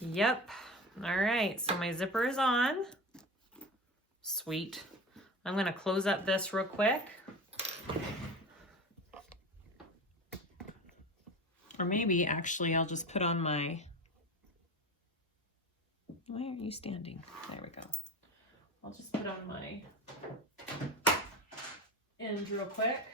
Yep. All right, so my zipper is on. Sweet. I'm going to close up this real quick. Or maybe actually I'll just put on my, why aren't you standing? There we go. I'll just put on my end real quick.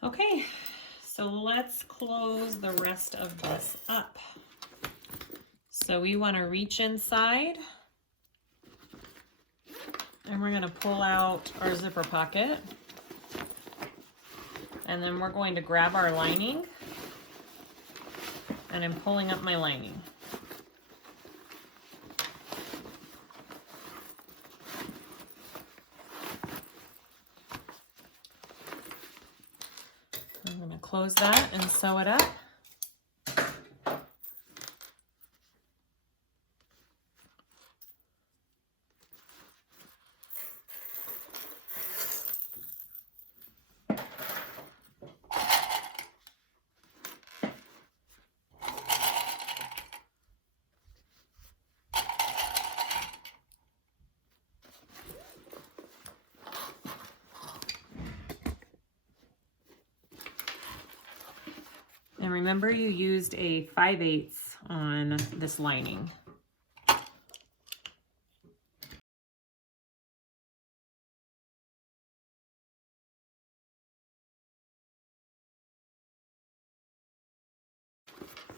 Okay, so let's close the rest of this up. So we want to reach inside and we're going to pull out our zipper pocket, and then we're going to grab our lining, and I'm pulling up my lining. I'm going to close that and sew it up. And remember, you used a 5/8 on this lining.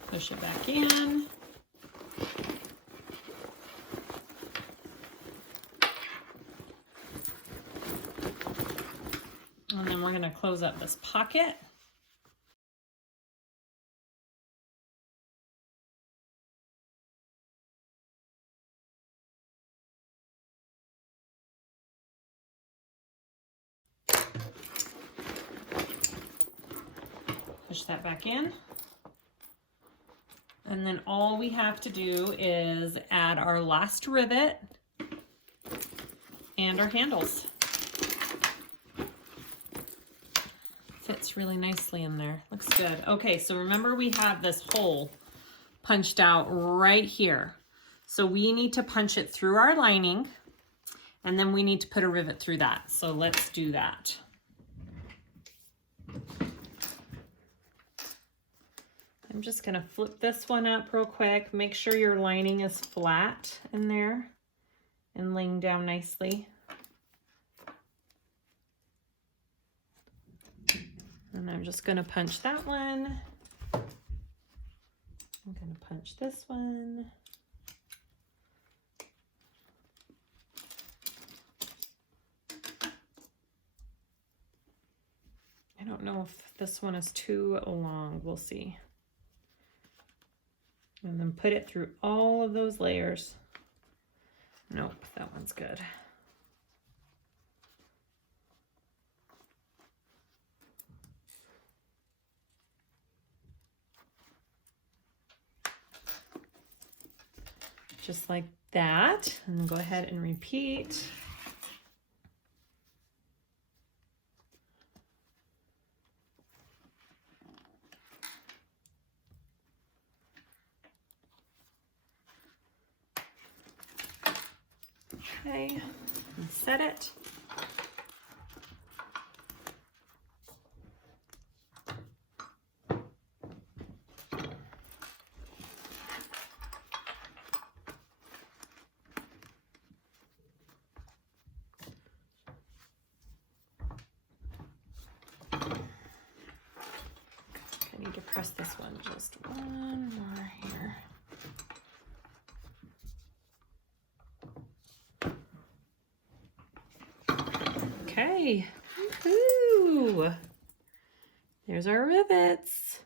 Push it back in. And then we're going to close up this pocket. Push that back in. And then all we have to do is add our last rivet and our handles. Fits really nicely in there. Looks good. Okay, so remember we have this hole punched out right here. So we need to punch it through our lining, and then we need to put a rivet through that. So let's do that. I'm just gonna flip this one up real quick. Make sure your lining is flat in there and laying down nicely. And I'm just gonna punch that one. I'm gonna punch this one. I don't know if this one is too long. We'll see. And then put it through all of those layers. Nope, that one's good. Just like that, and then go ahead and repeat. Okay, and set it. I need to press this one just one more here. Okay, woohoo! There's our rivets.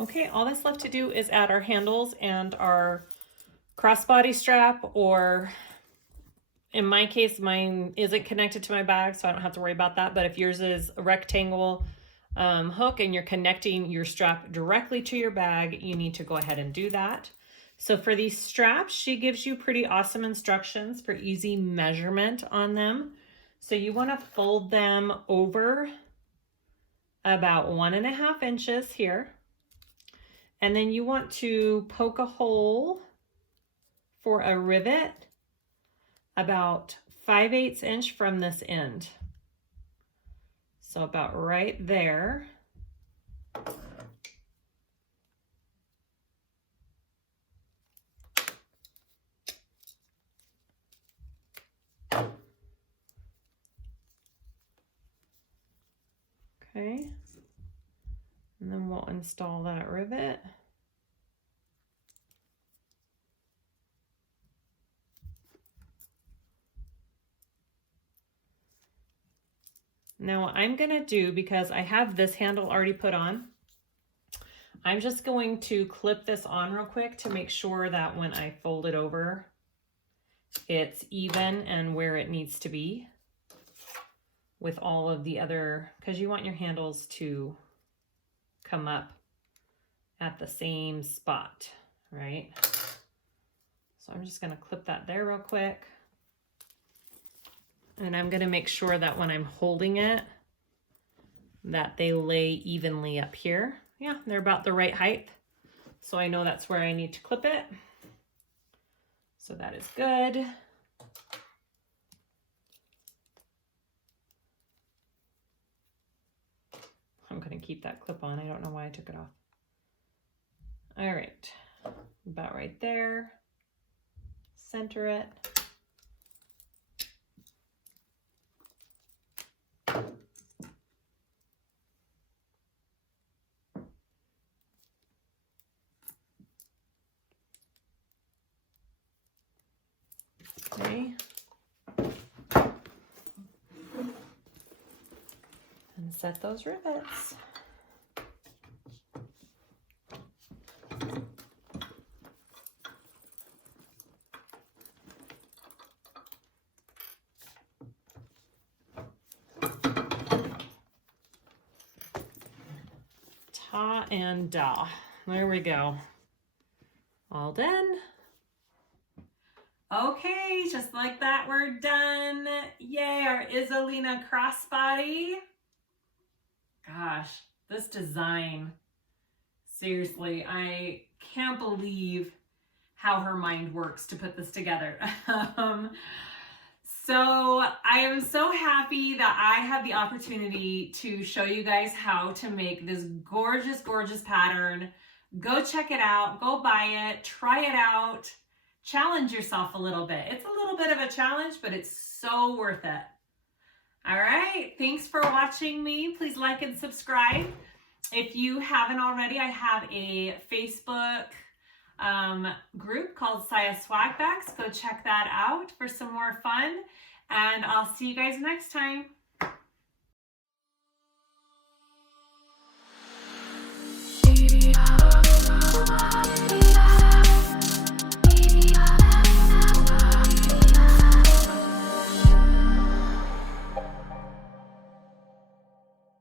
Okay, all that's left to do is add our handles and our crossbody strap, or in my case, mine isn't connected to my bag, so I don't have to worry about that. But if yours is a rectangle hook and you're connecting your strap directly to your bag, you need to go ahead and do that. So for these straps, she gives you pretty awesome instructions for easy measurement on them. So you want to fold them over about 1.5 inches here. And then you want to poke a hole for a rivet about 5/8 inch from this end. So about right there. Okay, and then we'll install that rivet. Now what I'm gonna do, because I have this handle already put on, I'm just going to clip this on real quick to make sure that when I fold it over, it's even and where it needs to be with all of the other, because you want your handles to come up at the same spot, right? So I'm just gonna clip that there real quick. And I'm gonna make sure that when I'm holding it, that they lay evenly up here. Yeah, they're about the right height. So I know that's where I need to clip it. So that is good. I'm gonna keep that clip on. I don't know why I took it off. All right, about right there. Center it. Okay. And set those rivets. Ta and da. There we go. All done. Okay, just like that, we're done. Yay, our Isolina Crossbody. Gosh, this design, seriously, I can't believe how her mind works to put this together. So I am so happy that I have the opportunity to show you guys how to make this gorgeous, gorgeous pattern. Go check it out, go buy it, try it out, challenge yourself a little bit. It's a little bit of a challenge, but it's so worth it. All right, thanks for watching me. Please like and subscribe. If you haven't already, I have a Facebook group called SiahSwagBags. Go check that out for some more fun, and I'll see you guys next time. Body.